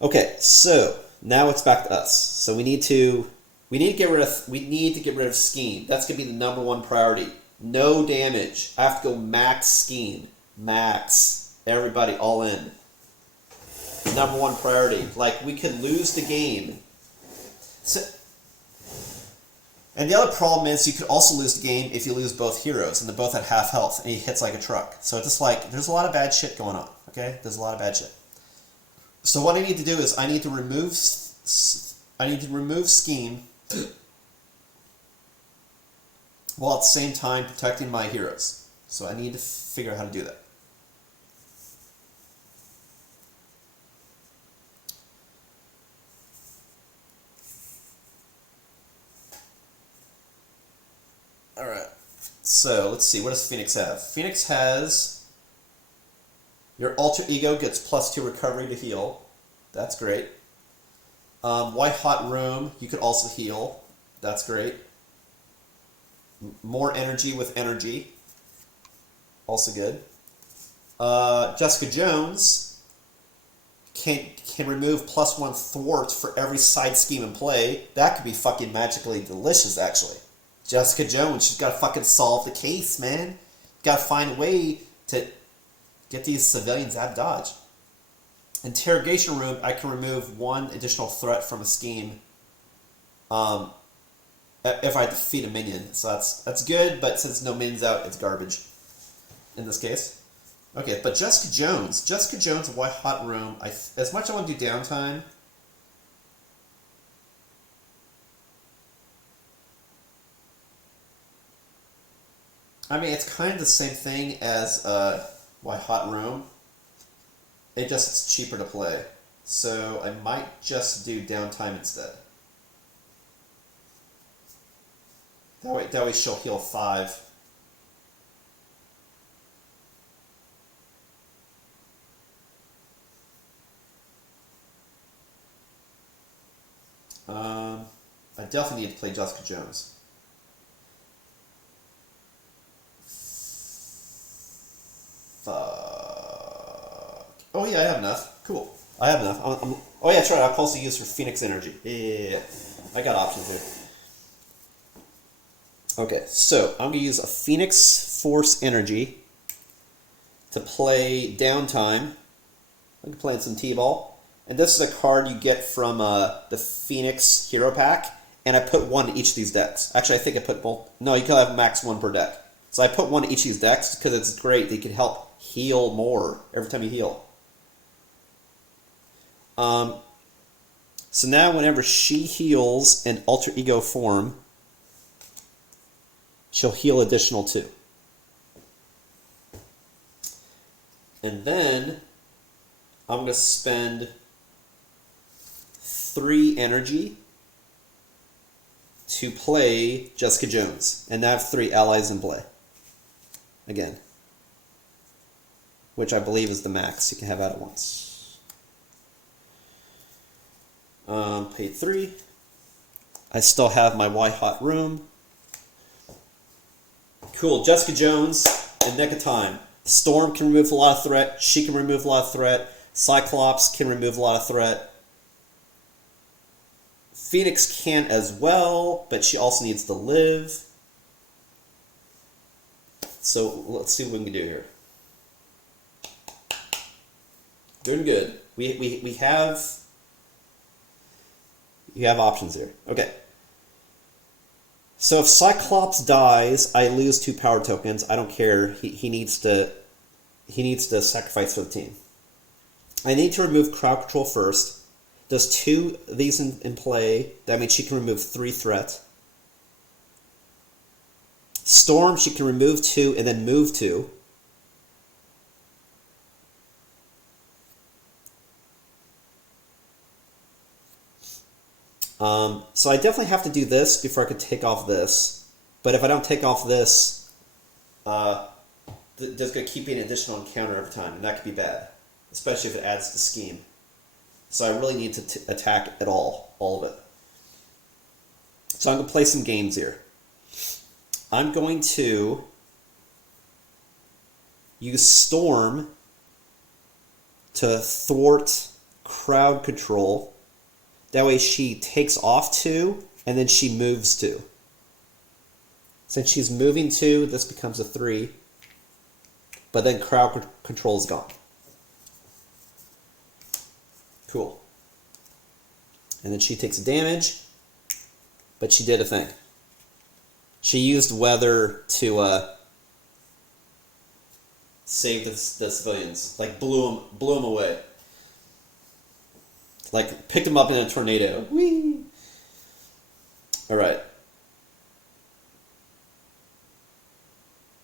Okay, so now it's back to us. So we need to get rid of scheme. That's gonna be the #1 priority. No damage. I have to go max scheme. Max. Everybody all in. #1 priority. Like, we could lose the game. So, and the other problem is you could also lose the game if you lose both heroes, and they both had half health, and he hits like a truck. So it's just like, there's a lot of bad shit going on, okay? There's a lot of bad shit. So what I need to do is I need to remove scheme while at the same time protecting my heroes. So I need to figure out how to do that. So let's see, what does Phoenix have? Phoenix has your alter ego gets +2 recovery to heal. That's great. White Hot Room, you could also heal. That's great. More energy with energy. Also good. Jessica Jones can remove +1 thwart for every side scheme in play. That could be fucking magically delicious, actually. Jessica Jones, she's got to fucking solve the case, man. Got to find a way to get these civilians out of Dodge. Interrogation Room, I can remove 1 additional threat from a scheme if I defeat a minion. So that's good, but since no minion's out, it's garbage in this case. Okay, but Jessica Jones, White Hot Room, as much as I want to do downtime, I mean, it's kind of the same thing as White Hot Room. It's cheaper to play. So I might just do downtime instead. That way she'll heal 5. I definitely need to play Jessica Jones. Oh yeah, I have enough. Cool. I have enough. Oh yeah, that's right. I'll also use for Phoenix Energy. Yeah. I got options there. Okay, so I'm going to use a Phoenix Force Energy to play Downtime. I'm playing some T-Ball. And this is a card you get from the Phoenix Hero Pack. And I put 1 in each of these decks. Actually, I think I put both. No, you can have max 1 per deck. So I put 1 in each of these decks because it's great. They can help heal more every time you heal. So now whenever she heals in alter ego form, she'll heal additional 2. And then I'm going to spend 3 energy to play Jessica Jones. And I have 3 allies in play. Again. Which I believe is the max you can have out at once. Paid 3. I still have my White Hot Room. Cool, Jessica Jones in Nick of Time. Storm can remove a lot of threat. She can remove a lot of threat. Cyclops can remove a lot of threat. Phoenix can as well, but she also needs to live. So let's see what we can do here. Doing good. We have options here. Okay. So if Cyclops dies, I lose 2 power tokens. I don't care. He needs to sacrifice for the team. I need to remove crowd control first. Does 2 of these in play. That means she can remove 3 threat. Storm, she can remove 2 and then move 2. So I definitely have to do this before I could take off this. But if I don't take off this, there's going to keep being an additional encounter every time, and that could be bad, especially if it adds to scheme. So I really need to attack it all of it. So I'm going to play some games here. I'm going to use Storm to thwart crowd control. That way she takes off 2, and then she moves 2. Since she's moving 2, this becomes a 3. But then crowd control is gone. Cool. And then she takes damage, but she did a thing. She used weather to save the civilians. Like blew them away. Like, picked him up in a tornado. Whee! Alright.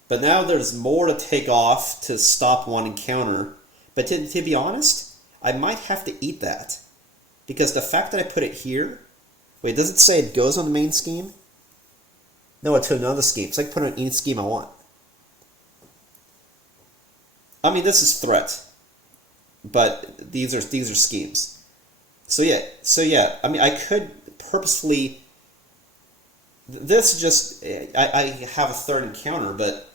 But now there's more to take off to stop one encounter. But to be honest, I might have to eat that. Because the fact that I put it here... Wait, does it say it goes on the main scheme? No, to another scheme. So I can put it on any scheme I want. I mean, this is threat, but these are schemes. So yeah. I mean, I could purposefully. This just I have a third encounter, but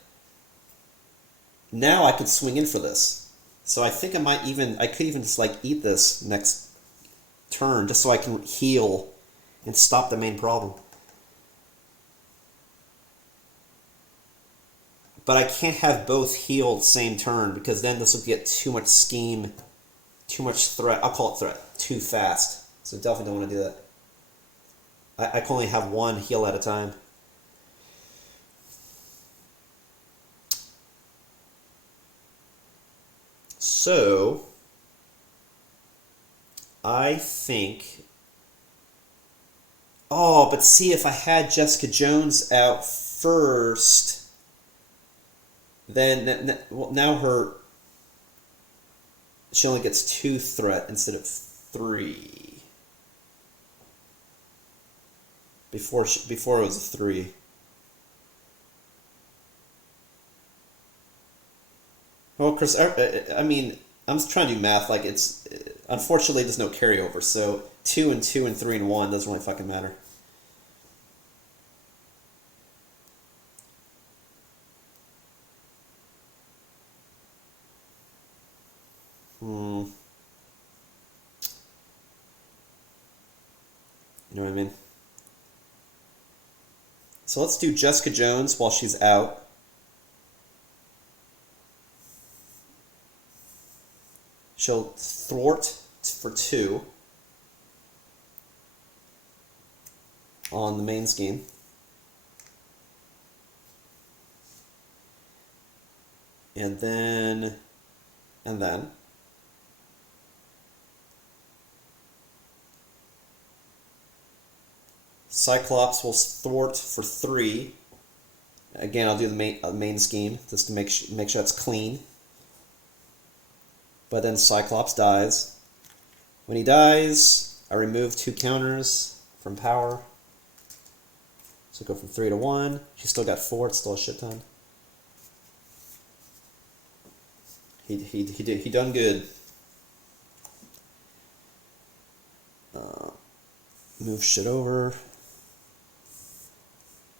now I could swing in for this. So I think I could even just like eat this next turn just so I can heal and stop the main problem. But I can't have both healed same turn because then this will get too much scheme, too much threat. I'll call it threat, too fast. So definitely don't want to do that. I can only have one heal at a time. So I think... Oh, but see, if I had Jessica Jones out first, then now she only gets 2 threat instead of 3. Before it was a 3. Well, Chris, I mean, I'm just trying to do math. Like it's unfortunately there's no carryover, so 2 and 2 and 3 and 1 doesn't really fucking matter. You know what I mean? So let's do Jessica Jones while she's out. She'll thwart for 2 on the main scheme. And then Cyclops will thwart for 3. Again, I'll do the main scheme just to make sure it's clean. But then Cyclops dies. When he dies, I remove 2 counters from power. So go from 3 to 1. She's still got 4. It's still a shit ton. He done good. Move shit over.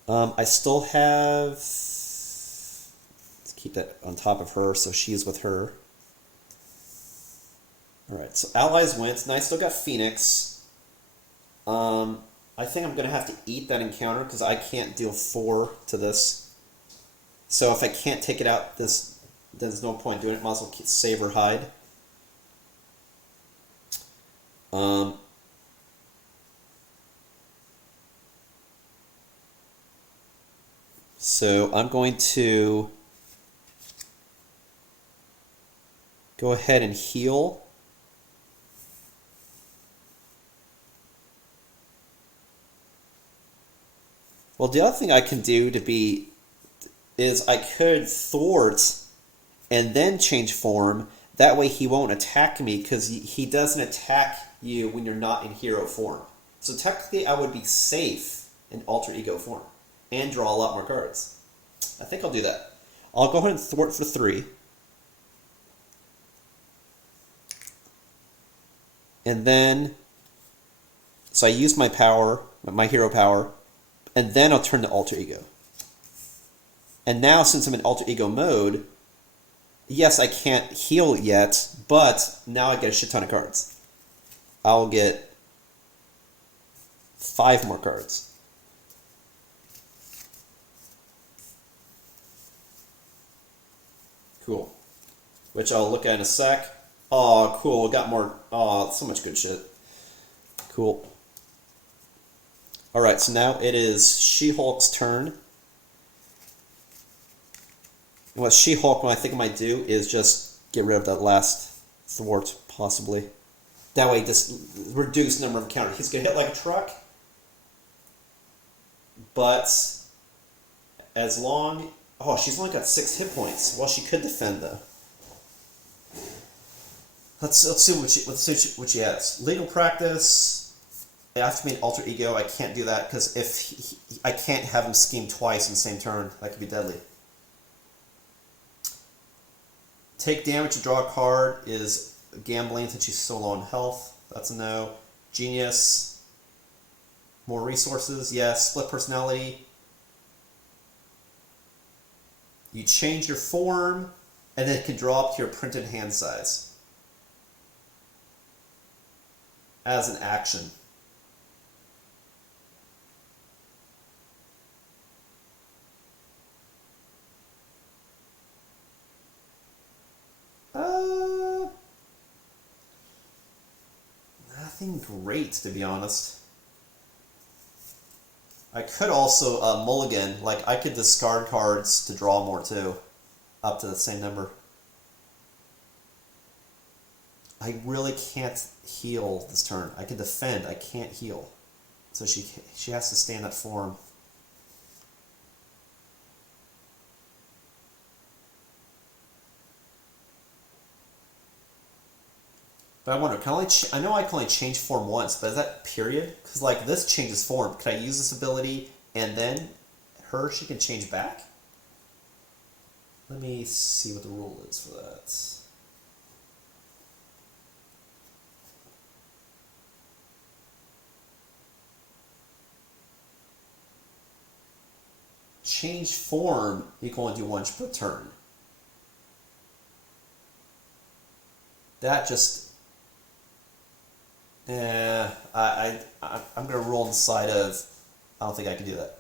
I still have... Let's keep that on top of her so she's with her. Alright, so Allies wins. And I still got Phoenix. I think I'm going to have to eat that encounter because I can't deal 4 to this. So if I can't take it out, there's no point doing it. Might as well save her hide. So I'm going to go ahead and heal. Well, the other thing I can do is I could thwart and then change form. That way he won't attack me because he doesn't attack you when you're not in hero form. So technically I would be safe in alter ego form and draw a lot more cards. I think I'll do that. I'll go ahead and thwart for 3. And then, so I use my power, my hero power, and then I'll turn to alter ego. And now since I'm in alter ego mode, yes, I can't heal yet, but now I get a shit ton of cards. I'll get 5 more cards. Cool. Which I'll look at in a sec. Oh, cool. Got more. Oh, so much good shit. Cool. Alright, so now it is She-Hulk's turn. And what She-Hulk, what I think I might do, is just get rid of that last thwart, possibly. That way, just reduce the number of counters. He's going to hit like a truck. But, as long... Oh, she's only got 6 hit points. Well, she could defend, though. Let's see what she has. Legal practice. I have to make alter ego. I can't do that because I can't have him scheme twice in the same turn. That could be deadly. Take damage to draw a card is gambling since she's so low on health. That's a no. Genius. More resources. Yes. Split personality. You change your form, and then it can draw up to your printed hand size as an action. Nothing great, to be honest. I could also mulligan, like I could discard cards to draw more too, up to the same number. I really can't heal this turn. I can defend, I can't heal. So she has to stay in that form. But I wonder, I know I can only change form once, but is that period? Because like this changes form. Can I use this ability and then she can change back? Let me see what the rule is for that. Change form, you can only do once per turn. That just... I'm going to roll on the side of... I don't think I can do that.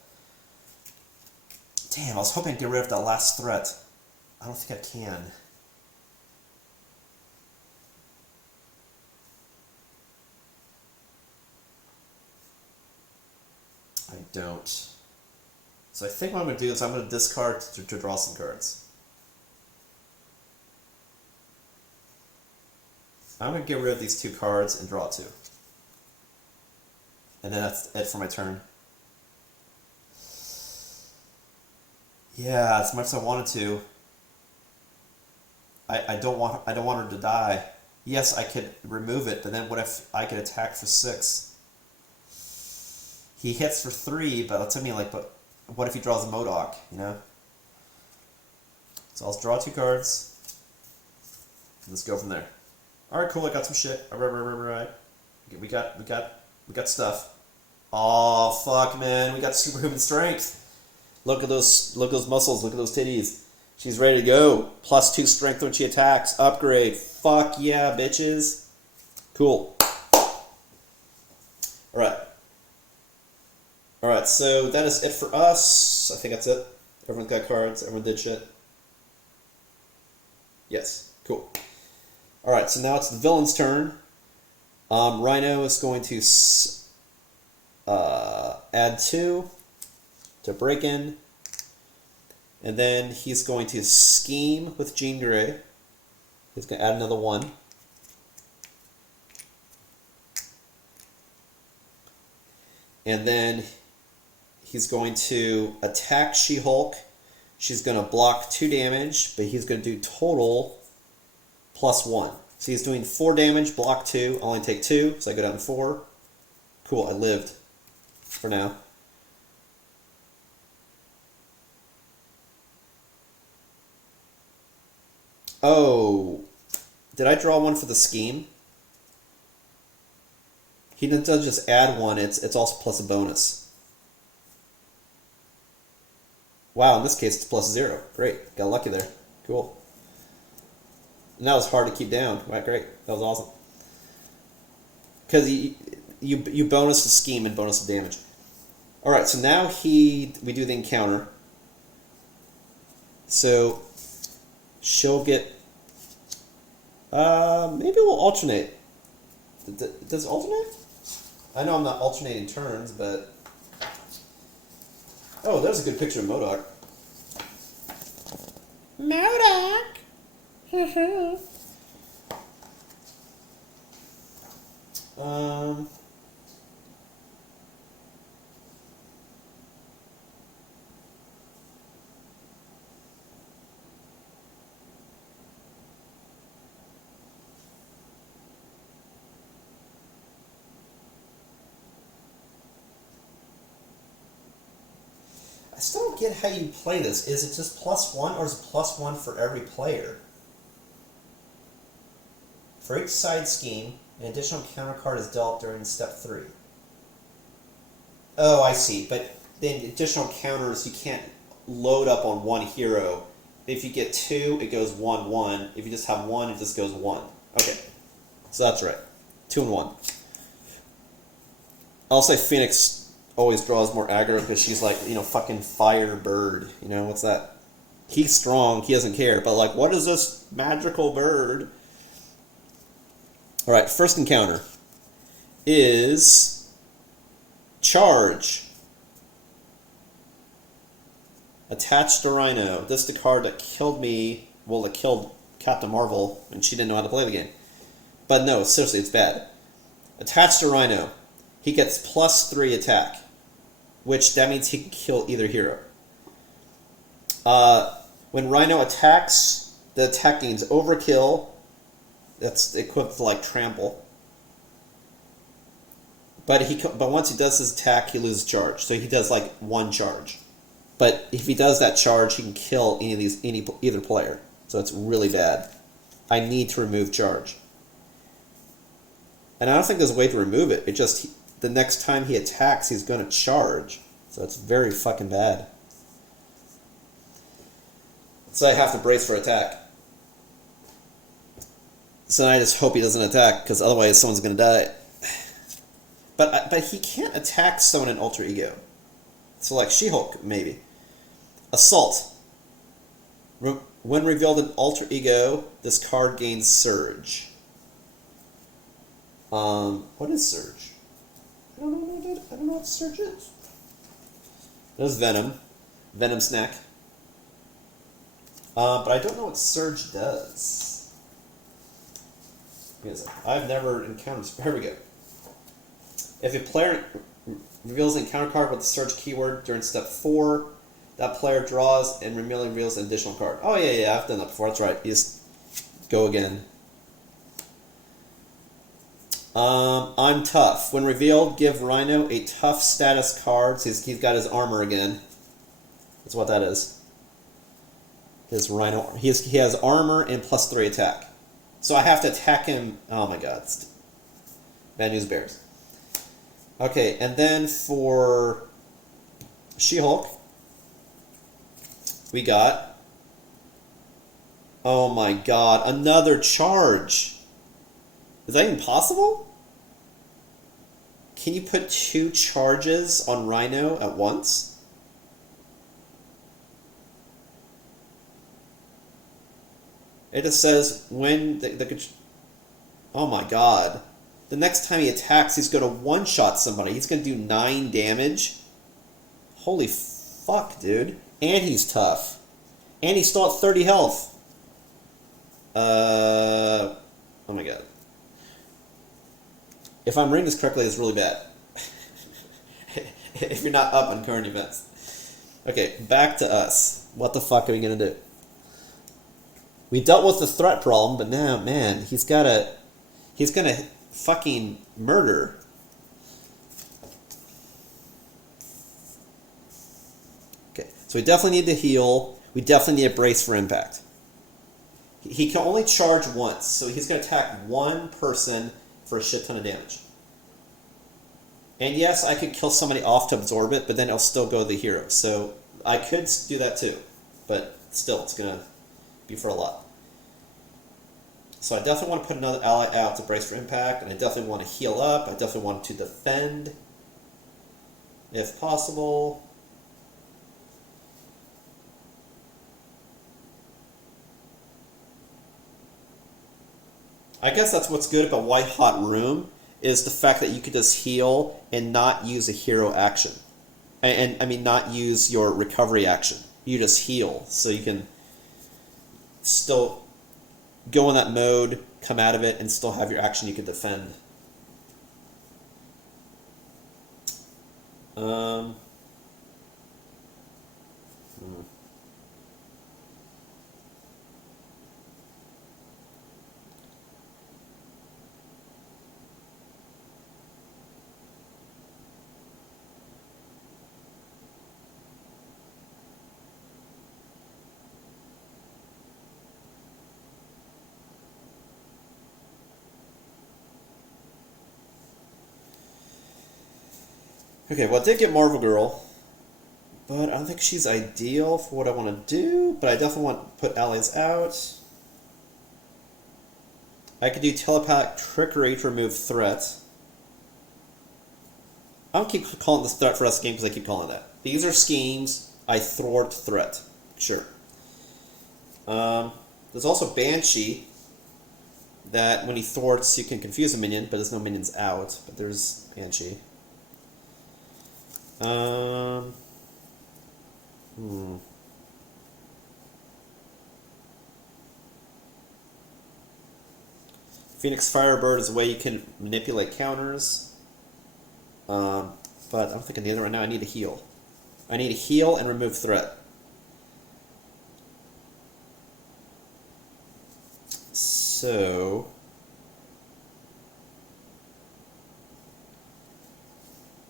Damn, I was hoping to get rid of that last threat. I don't think I can. I don't. So I think what I'm going to do is I'm going to discard to draw some cards. I'm going to get rid of these 2 cards and draw 2. And then that's it for my turn. Yeah, as much as I wanted to, I don't want her to die. Yes, I could remove it, but then what if I could attack for 6? He hits for 3, but that's, I mean, like, but what if he draws a MODOK, you know? So I'll draw 2 cards. Let's go from there. Alright, cool, I got some shit. Alright. We got stuff. Oh fuck, man, we got superhuman strength. Look at those muscles, look at those titties. She's ready to go. +2 strength when she attacks. Upgrade. Fuck yeah, bitches. Cool. Alright, so that is it for us. I think that's it. Everyone's got cards, everyone did shit. Yes, cool. Alright, so now it's the villain's turn. Rhino is going to add 2 to break in. And then he's going to scheme with Jean Grey. He's going to add another 1. And then he's going to attack She-Hulk. She's going to block 2 damage, but he's going to do total +1. So he's doing 4 damage, block 2. I'll only take 2, so I go down to 4. Cool, I lived for now. Oh, did I draw 1 for the scheme? He doesn't just add 1, it's also plus a bonus. Wow, in this case it's +0. Great, got lucky there. Cool. And that was hard to keep down. Wow, great. That was awesome. Because you bonus the scheme and bonus the damage. Alright, so now we do the encounter. So she'll get... maybe we'll alternate. Does it alternate? I know I'm not alternating turns, but... Oh, there's a good picture of MODOK. MODOK! still don't get how you play this. Is it just +1 or is it +1 for every player? For each side scheme, an additional counter card is dealt during step 3. Oh, I see. But then additional counters you can't load up on one hero. If you get 2, it goes 1/1. If you just have 1, it just goes 1. Okay. So that's right. 2 and 1. I'll say Phoenix always draws more aggro because she's like, fucking fire bird. What's that? He's strong. He doesn't care. But like, what is this magical bird? All right. First encounter is charge. Attached to Rhino. This is the card that killed me. Well, that killed Captain Marvel, and she didn't know how to play the game. But no, seriously, it's bad. Attached to Rhino. He gets +3 attack, which that means he can kill either hero. When Rhino attacks, the attack gains overkill. That's equivalent to like trample. But once he does his attack, he loses charge. So he does like 1 charge. But if he does that charge, he can kill either player. So it's really bad. I need to remove charge. And I don't think there's a way to remove it. It just, the next time he attacks, he's going to charge. So it's very fucking bad. So I have to brace for attack. So I just hope he doesn't attack, because otherwise someone's going to die. But he can't attack someone in Alter Ego. So like She-Hulk, maybe. Assault. When revealed in Alter Ego, this card gains Surge. What is Surge? I don't know, dude. I don't know what Surge is. There's Venom. Venom Snack. But I don't know what Surge does. I've never encountered... Here we go. If a player reveals an encounter card with the Surge keyword during step 4, that player draws and immediately reveals an additional card. Oh, yeah, I've done that before. That's right. You just go again. I'm tough. When revealed, give Rhino a tough status card. So he's got his armor again. That's what that is. His Rhino. He has armor and +3 attack. So I have to attack him. Oh my god. Bad news bears. Okay, and then for She-Hulk, we got, oh my god, another charge. Is that even possible? Can you put 2 charges on Rhino at once? It just says when oh my god. The next time he attacks, he's going to one-shot somebody. He's going to do 9 damage. Holy fuck, dude. And he's tough. And he's still at 30 health. Oh my god. If I'm reading this correctly, it's really bad. If you're not up on current events. Okay, back to us. What the fuck are we going to do? We dealt with the threat problem, but now, man, he's going to fucking murder. Okay, so we definitely need to heal. We definitely need a brace for impact. He can only charge once, so he's going to attack one person for a shit ton of damage. And yes, I could kill somebody off to absorb it, but then it'll still go to the hero. So I could do that too, but still, it's going to be for a lot. So I definitely want to put another ally out to brace for impact, and I definitely want to heal up. I definitely want to defend, if possible. I guess that's what's good about White Hot Room, is the fact that you could just heal and not use a hero action. And I mean, not use your recovery action. You just heal, so you can still go in that mode, come out of it, and still have your action you can defend. Okay, well I did get Marvel Girl, but I don't think she's ideal for what I want to do, but I definitely want to put allies out. I could do Telepathic Trickery to remove threat. I don't keep calling this threat for us game because I keep calling it that. These are schemes. I thwart threat. Sure. There's also Banshee, that when he thwarts, you can confuse a minion, but there's no minions out. But there's Banshee. Phoenix Firebird is a way you can manipulate counters. But I'm thinking the other right now, I need a heal. I need a heal and remove threat. So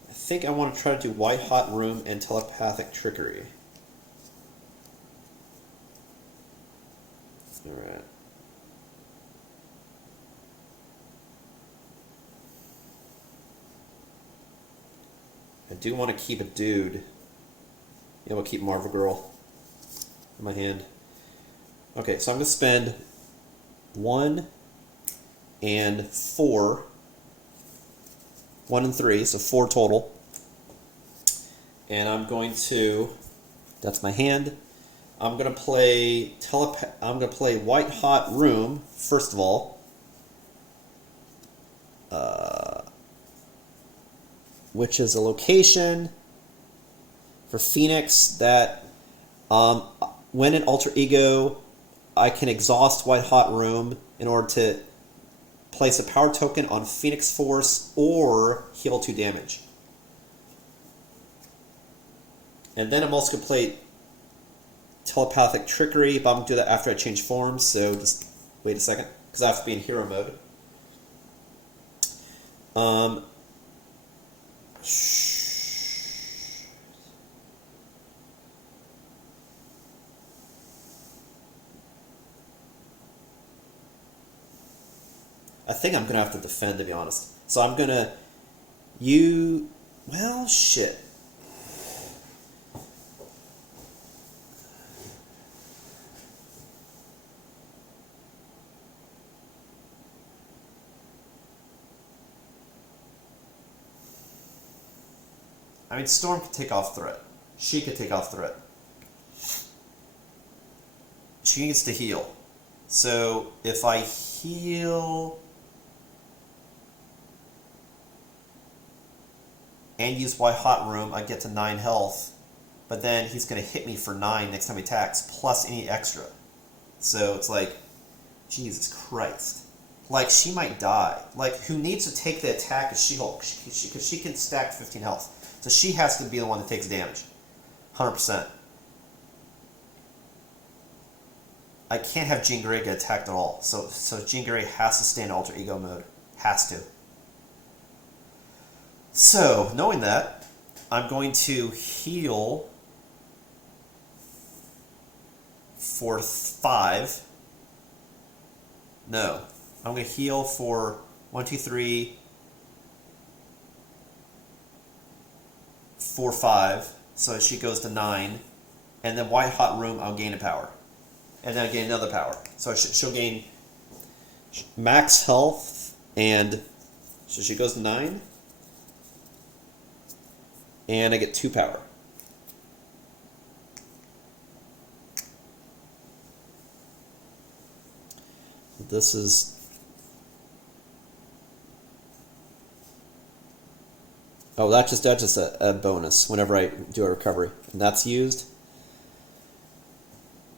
I think I want to try to do White Hot Room and Telepathic Trickery. Alright. I do want to keep a dude. Yeah, we'll keep Marvel Girl in my hand. Okay, so I'm going to spend 1 and 4. 1 and 3, so 4 total. And I'm going to, that's my hand. I'm going to play White Hot Room first of all. Which is a location for Phoenix that when an alter ego, I can exhaust White Hot Room in order to place a power token on Phoenix Force or heal 2 damage. And then I'm also going to play Telepathic Trickery, but I'm going to do that after I change forms, so just wait a second, because I have to be in hero mode. I think I'm going to have to defend, to be honest. So I'm going to... Well, shit. I mean, Storm could take off threat. She could take off threat. She needs to heal. So if I heal and use White Hot Room, I get to 9 health. But then he's going to hit me for 9 next time he attacks, plus any extra. So it's like, Jesus Christ. Like, she might die. Like, who needs to take the attack is She-Hulk, because she can stack 15 health. So she has to be the one that takes damage. 100%. I can't have Jean Grey get attacked at all. So Jean Grey has to stay in alter ego mode. Has to. So, knowing that, I'm going to heal for 5. No. I'm going to heal for 1, 2, 3, 4, 5. So she goes to 9. And then White Hot Room, I'll gain a power. And then I gain another power. So she'll gain max health, and so she goes to 9. And I get 2 power. This is... Oh, that's just a bonus whenever I do a recovery. And that's used.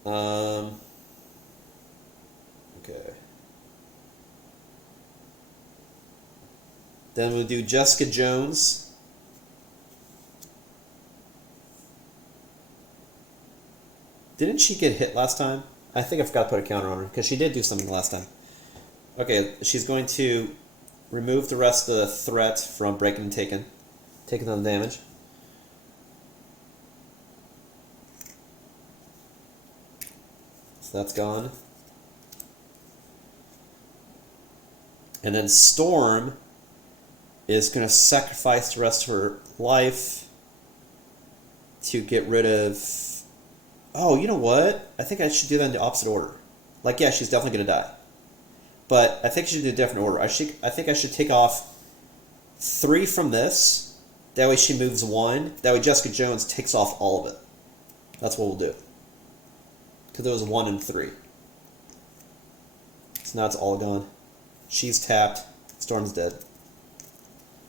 Okay. Then we'll do Jessica Jones. Didn't she get hit last time? I think I forgot to put a counter on her, because she did do something last time. Okay, she's going to remove the rest of the threat from breaking and taking. Taking on damage. So that's gone. And then Storm, is going to sacrifice the rest of her life to get rid of... Oh, you know what? I think I should do that in the opposite order. Like, yeah, she's definitely going to die. But I think I should do a different order. I think I should take off 3 from this. That way she moves 1. That way Jessica Jones takes off all of it. That's what we'll do. Because it was 1 and 3. So now it's all gone. She's tapped. Storm's dead.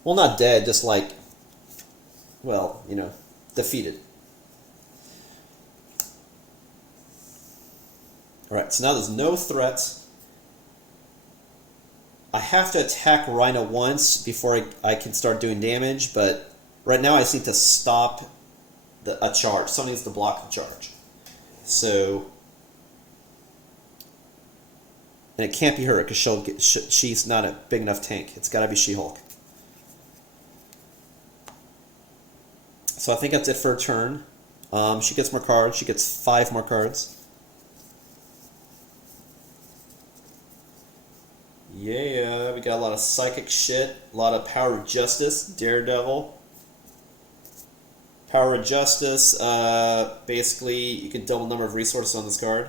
Well, not dead, just like, well, you know, defeated. Alright, so now there's no threats. I have to attack Rhino once before I can start doing damage, but right now I just need to stop a charge. Something needs to block the charge. So, and it can't be her because she's not a big enough tank. It's got to be She-Hulk. So I think that's it for her turn. She gets more cards. She gets 5 more cards. Yeah, we got a lot of psychic shit, a lot of Power of Justice, Daredevil. Power of Justice, basically you can double the number of resources on this card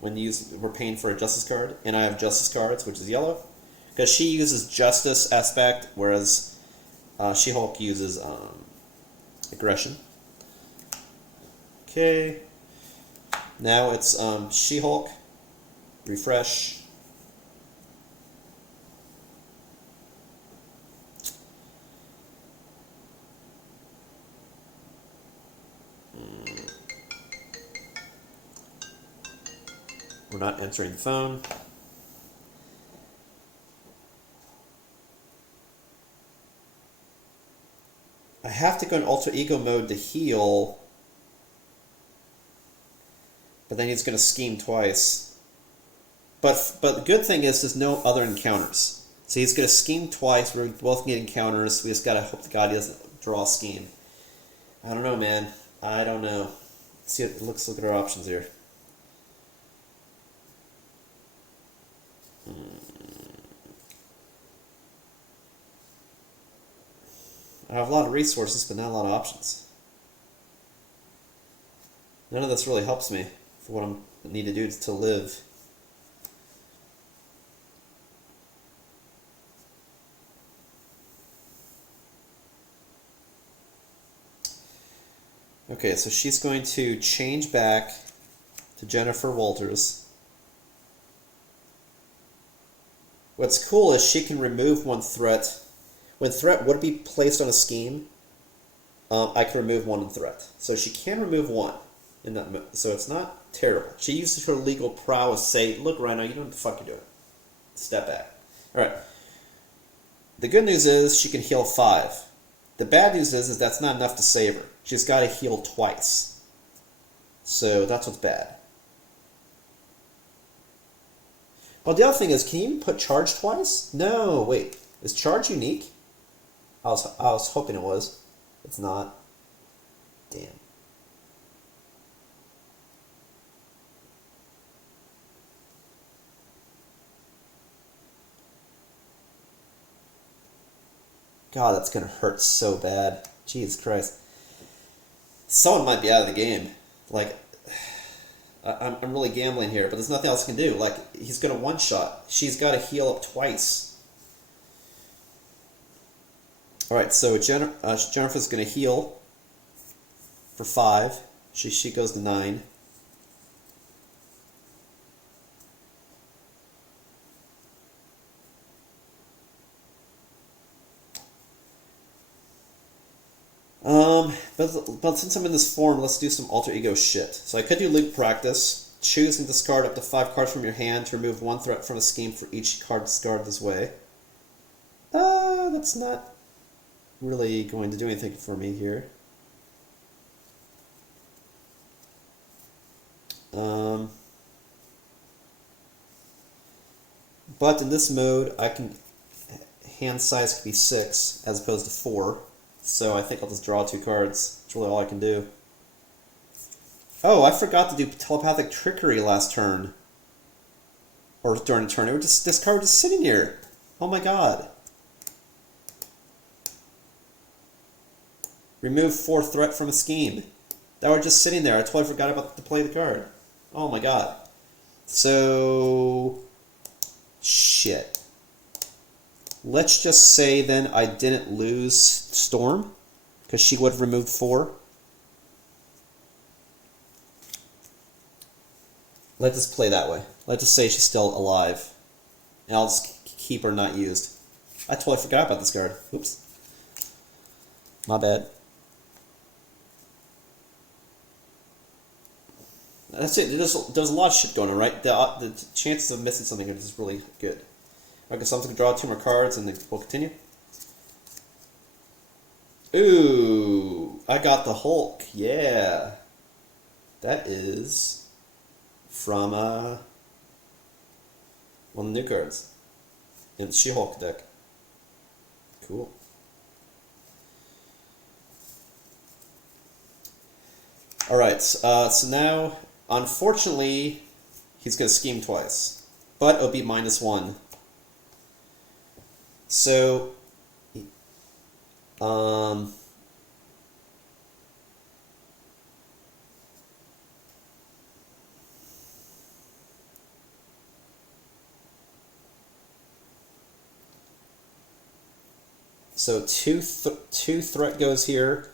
when we're paying for a Justice card, and I have Justice cards, which is yellow, because she uses Justice aspect, whereas She-Hulk uses aggression. Okay, now it's She-Hulk, refresh. We're not answering the phone. I have to go in alter ego mode to heal, but then he's going to scheme twice. But the good thing is there's no other encounters. So he's going to scheme twice. We're both getting encounters. We just got to hope to God he doesn't draw a scheme. I don't know, man. I don't know. Let's look at our options here. I have a lot of resources, but not a lot of options. None of this really helps me for what I need to do to live. Okay, so she's going to change back to Jennifer Walters. What's cool is she can remove 1 threat. When threat would be placed on a scheme, I can remove 1 in threat. So she can remove 1 in that. So it's not terrible. She uses her legal prowess to say, "Look, Rhino, you know what the fuck you're doing. Step back." All right. The good news is she can heal 5. The bad news is that's not enough to save her. She's got to heal twice. So that's what's bad. Well, the other thing is, can you even put charge twice? No, wait. Is charge unique? I was hoping it was. It's not. Damn. God, that's gonna hurt so bad. Jesus Christ. Someone might be out of the game. Like, I'm really gambling here, but there's nothing else I can do. Like, he's gonna one-shot. She's got to heal up twice. Alright, so Jennifer's going to heal for 5. She goes to 9. But since I'm in this form, let's do some alter ego shit. So I could do League Practice. Choose and discard up to 5 cards from your hand to remove 1 threat from a scheme for each card discarded this way. That's not really going to do anything for me here. But in this mode, hand size could be 6 as opposed to 4. So I think I'll just draw 2 cards. That's really all I can do. Oh, I forgot to do telepathic trickery last turn. Or during a turn. This card was just sitting here. Oh my god. Remove 4 threat from a scheme. That were just sitting there. I totally forgot about to play the card. Oh my god. So... shit. Let's just say then I didn't lose Storm, because she would have removed 4. Let's just play that way. Let's just say she's still alive. And I'll just keep her not used. I totally forgot about this card. Oops. My bad. That's it. There's a lot of shit going on, right? The chances of missing something are just really good. Okay, so I'm going to draw 2 more cards and then we'll continue. Ooh, I got the Hulk. Yeah. That is from one of the new cards in the She-Hulk deck. Cool. Alright, so now, unfortunately, he's going to scheme twice. But it'll be -1. So, so two threat goes here.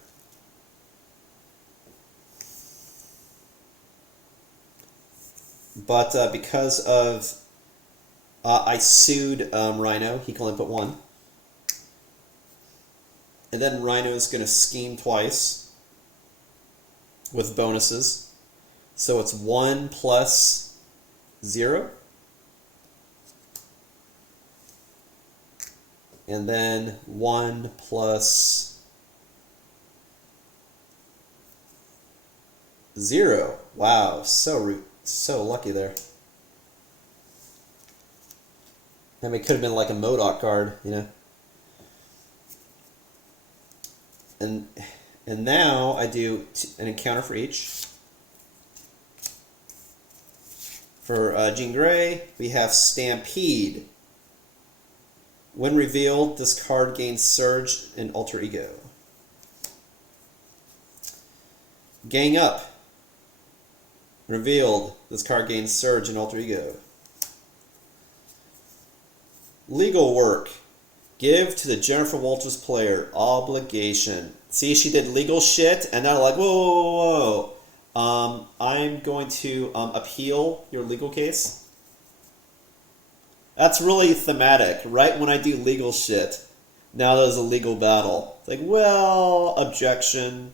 But because of I sued Rhino, he can only put 1. And then Rhino is going to scheme twice with bonuses. So it's 1 plus 0. And then 1 plus 0. Wow, so lucky there. I mean, it could have been like a MODOK card, you know. And now I do an encounter for each. For Jean Grey, we have Stampede. When revealed, this card gains Surge and Alter Ego. Gang Up. Revealed, this card gains Surge and Alter Ego. Legal Work. Give to the Jennifer Walters player. Obligation. See, she did legal shit, and now like, whoa. I'm going to appeal your legal case. That's really thematic. Right when I do legal shit, now there's a legal battle. It's like, well, objection.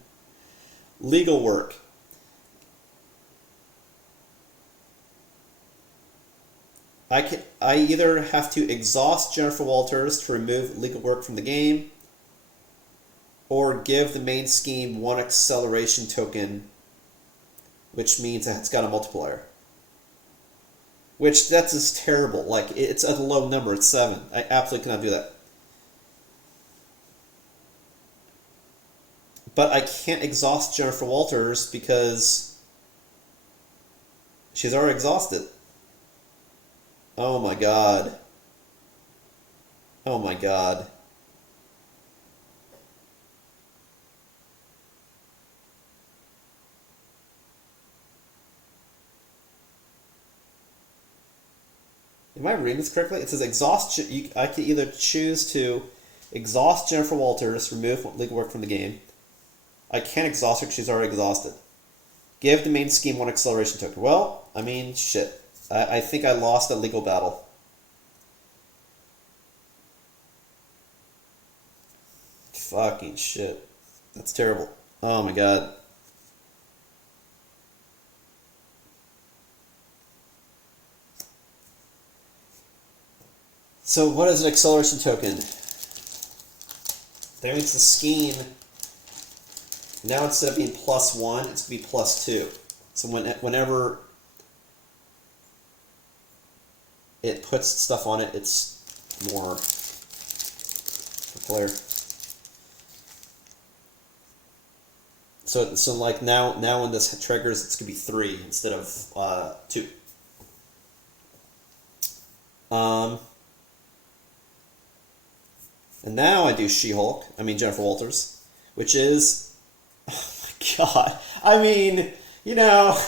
Legal Work. I either have to exhaust Jennifer Walters to remove Legal Work from the game, or give the main scheme 1 acceleration token, which means that it's got a multiplier. Which, that's just terrible. Like, it's at a low number, it's 7. I absolutely cannot do that. But I can't exhaust Jennifer Walters because she's already exhausted. Oh my god. Oh my god. Am I reading this correctly? It says exhaust. I can either choose to exhaust Jennifer Walters, remove legal work from the game. I can't exhaust her because she's already exhausted. Give the main scheme 1 acceleration token. Well, I mean, shit. I think I lost a legal battle. Fucking shit. That's terrible. Oh my god. So what is an acceleration token? That means the scheme, now instead of being +1, it's going to be +2. So whenever it puts stuff on it, it's more for player. So like now when this triggers, it's gonna be 3 instead of 2. And now I do She-Hulk. I mean Jennifer Walters. which is, oh my god, I mean, you know,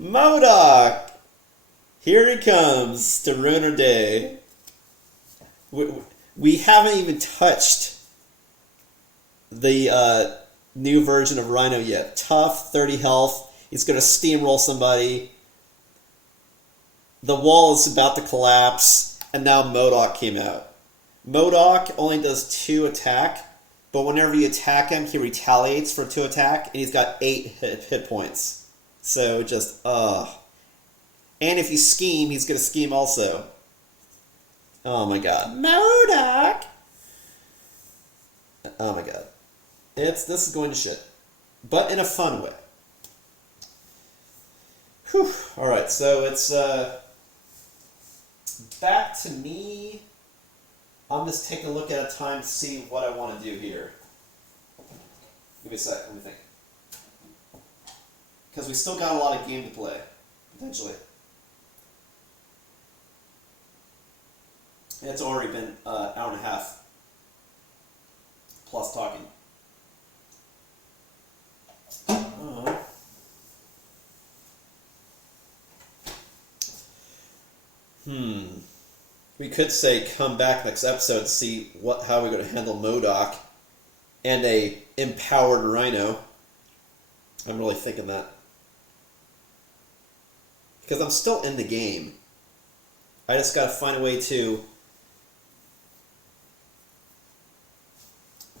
MODOK, here he comes to ruin our day. We haven't even touched the new version of Rhino yet. Tough, 30 health, he's going to steamroll somebody. The wall is about to collapse, and now MODOK came out. MODOK only does 2 attack, but whenever you attack him, he retaliates for 2 attack, and he's got 8 hit points. So just, And if you scheme, he's going to scheme also. Oh my god. MODOK! Oh my god. This is going to shit. But in a fun way. Whew. Alright, so it's, back to me. I'm just taking a look at a time to see what I want to do here. Give me a sec, let me think. Because we still got a lot of game to play, potentially. It's already been an hour and a half plus talking. We could say come back next episode to see how we're going to handle MODOK and a empowered Rhino. I'm really thinking that. Because I'm still in the game. I just got to find a way to...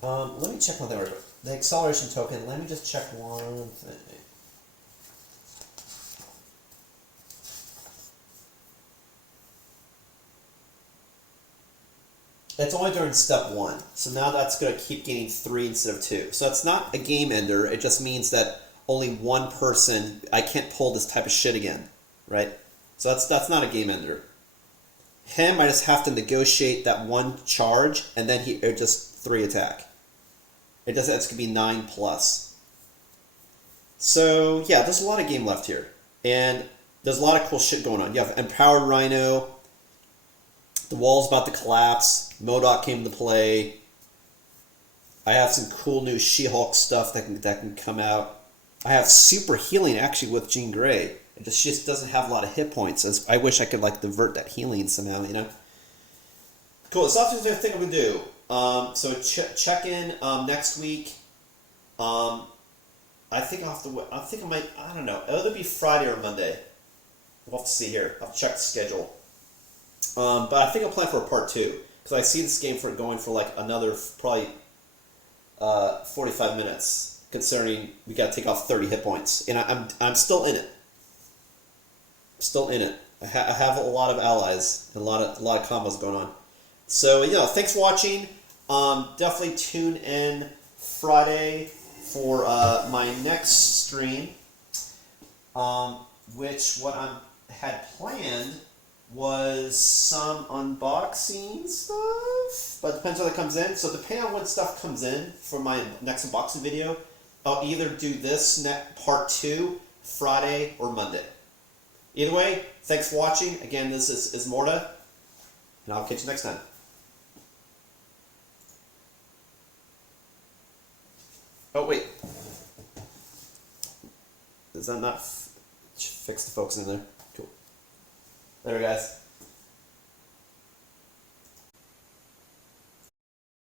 let me check one thing. The acceleration token, let me just check one thing. It's only during step 1, so now that's going to keep getting 3 instead of 2. So it's not a game ender, it just means that only one person, I can't pull this type of shit again, right? So that's not a game ender. Him, I just have to negotiate that 1 charge, and then it just 3 attack. It's going to be 9 plus. So yeah, there's a lot of game left here, and there's a lot of cool shit going on. You have empowered Rhino. The wall's about to collapse. MODOK came to play. I have some cool new She-Hulk stuff that can come out. I have super healing actually with Jean Grey. It just doesn't have a lot of hit points. I wish I could like divert that healing somehow, you know. Cool. That's all the thing I'm gonna do. So check in next week. I think I'll have to. I think I might. I don't know. It'll either be Friday or Monday. We'll have to see here. I'll check the schedule. But I think I'll plan for a part 2 because I see this game for going for like another probably 45 minutes. Considering we got to take off 30 hit points, and I'm still in it. Still in it. I have a lot of allies, and a lot of combos going on. So thanks for watching. Definitely tune in Friday for my next stream. Which what I had planned was some unboxing stuff, but it depends when it comes in. So depending on when stuff comes in for my next unboxing video, I'll either do this part 2 Friday or Monday. Either way, thanks for watching. Again, this is Ismortah, and I'll catch you next time. Oh wait, does that not fix the focus in there? Cool. There, guys.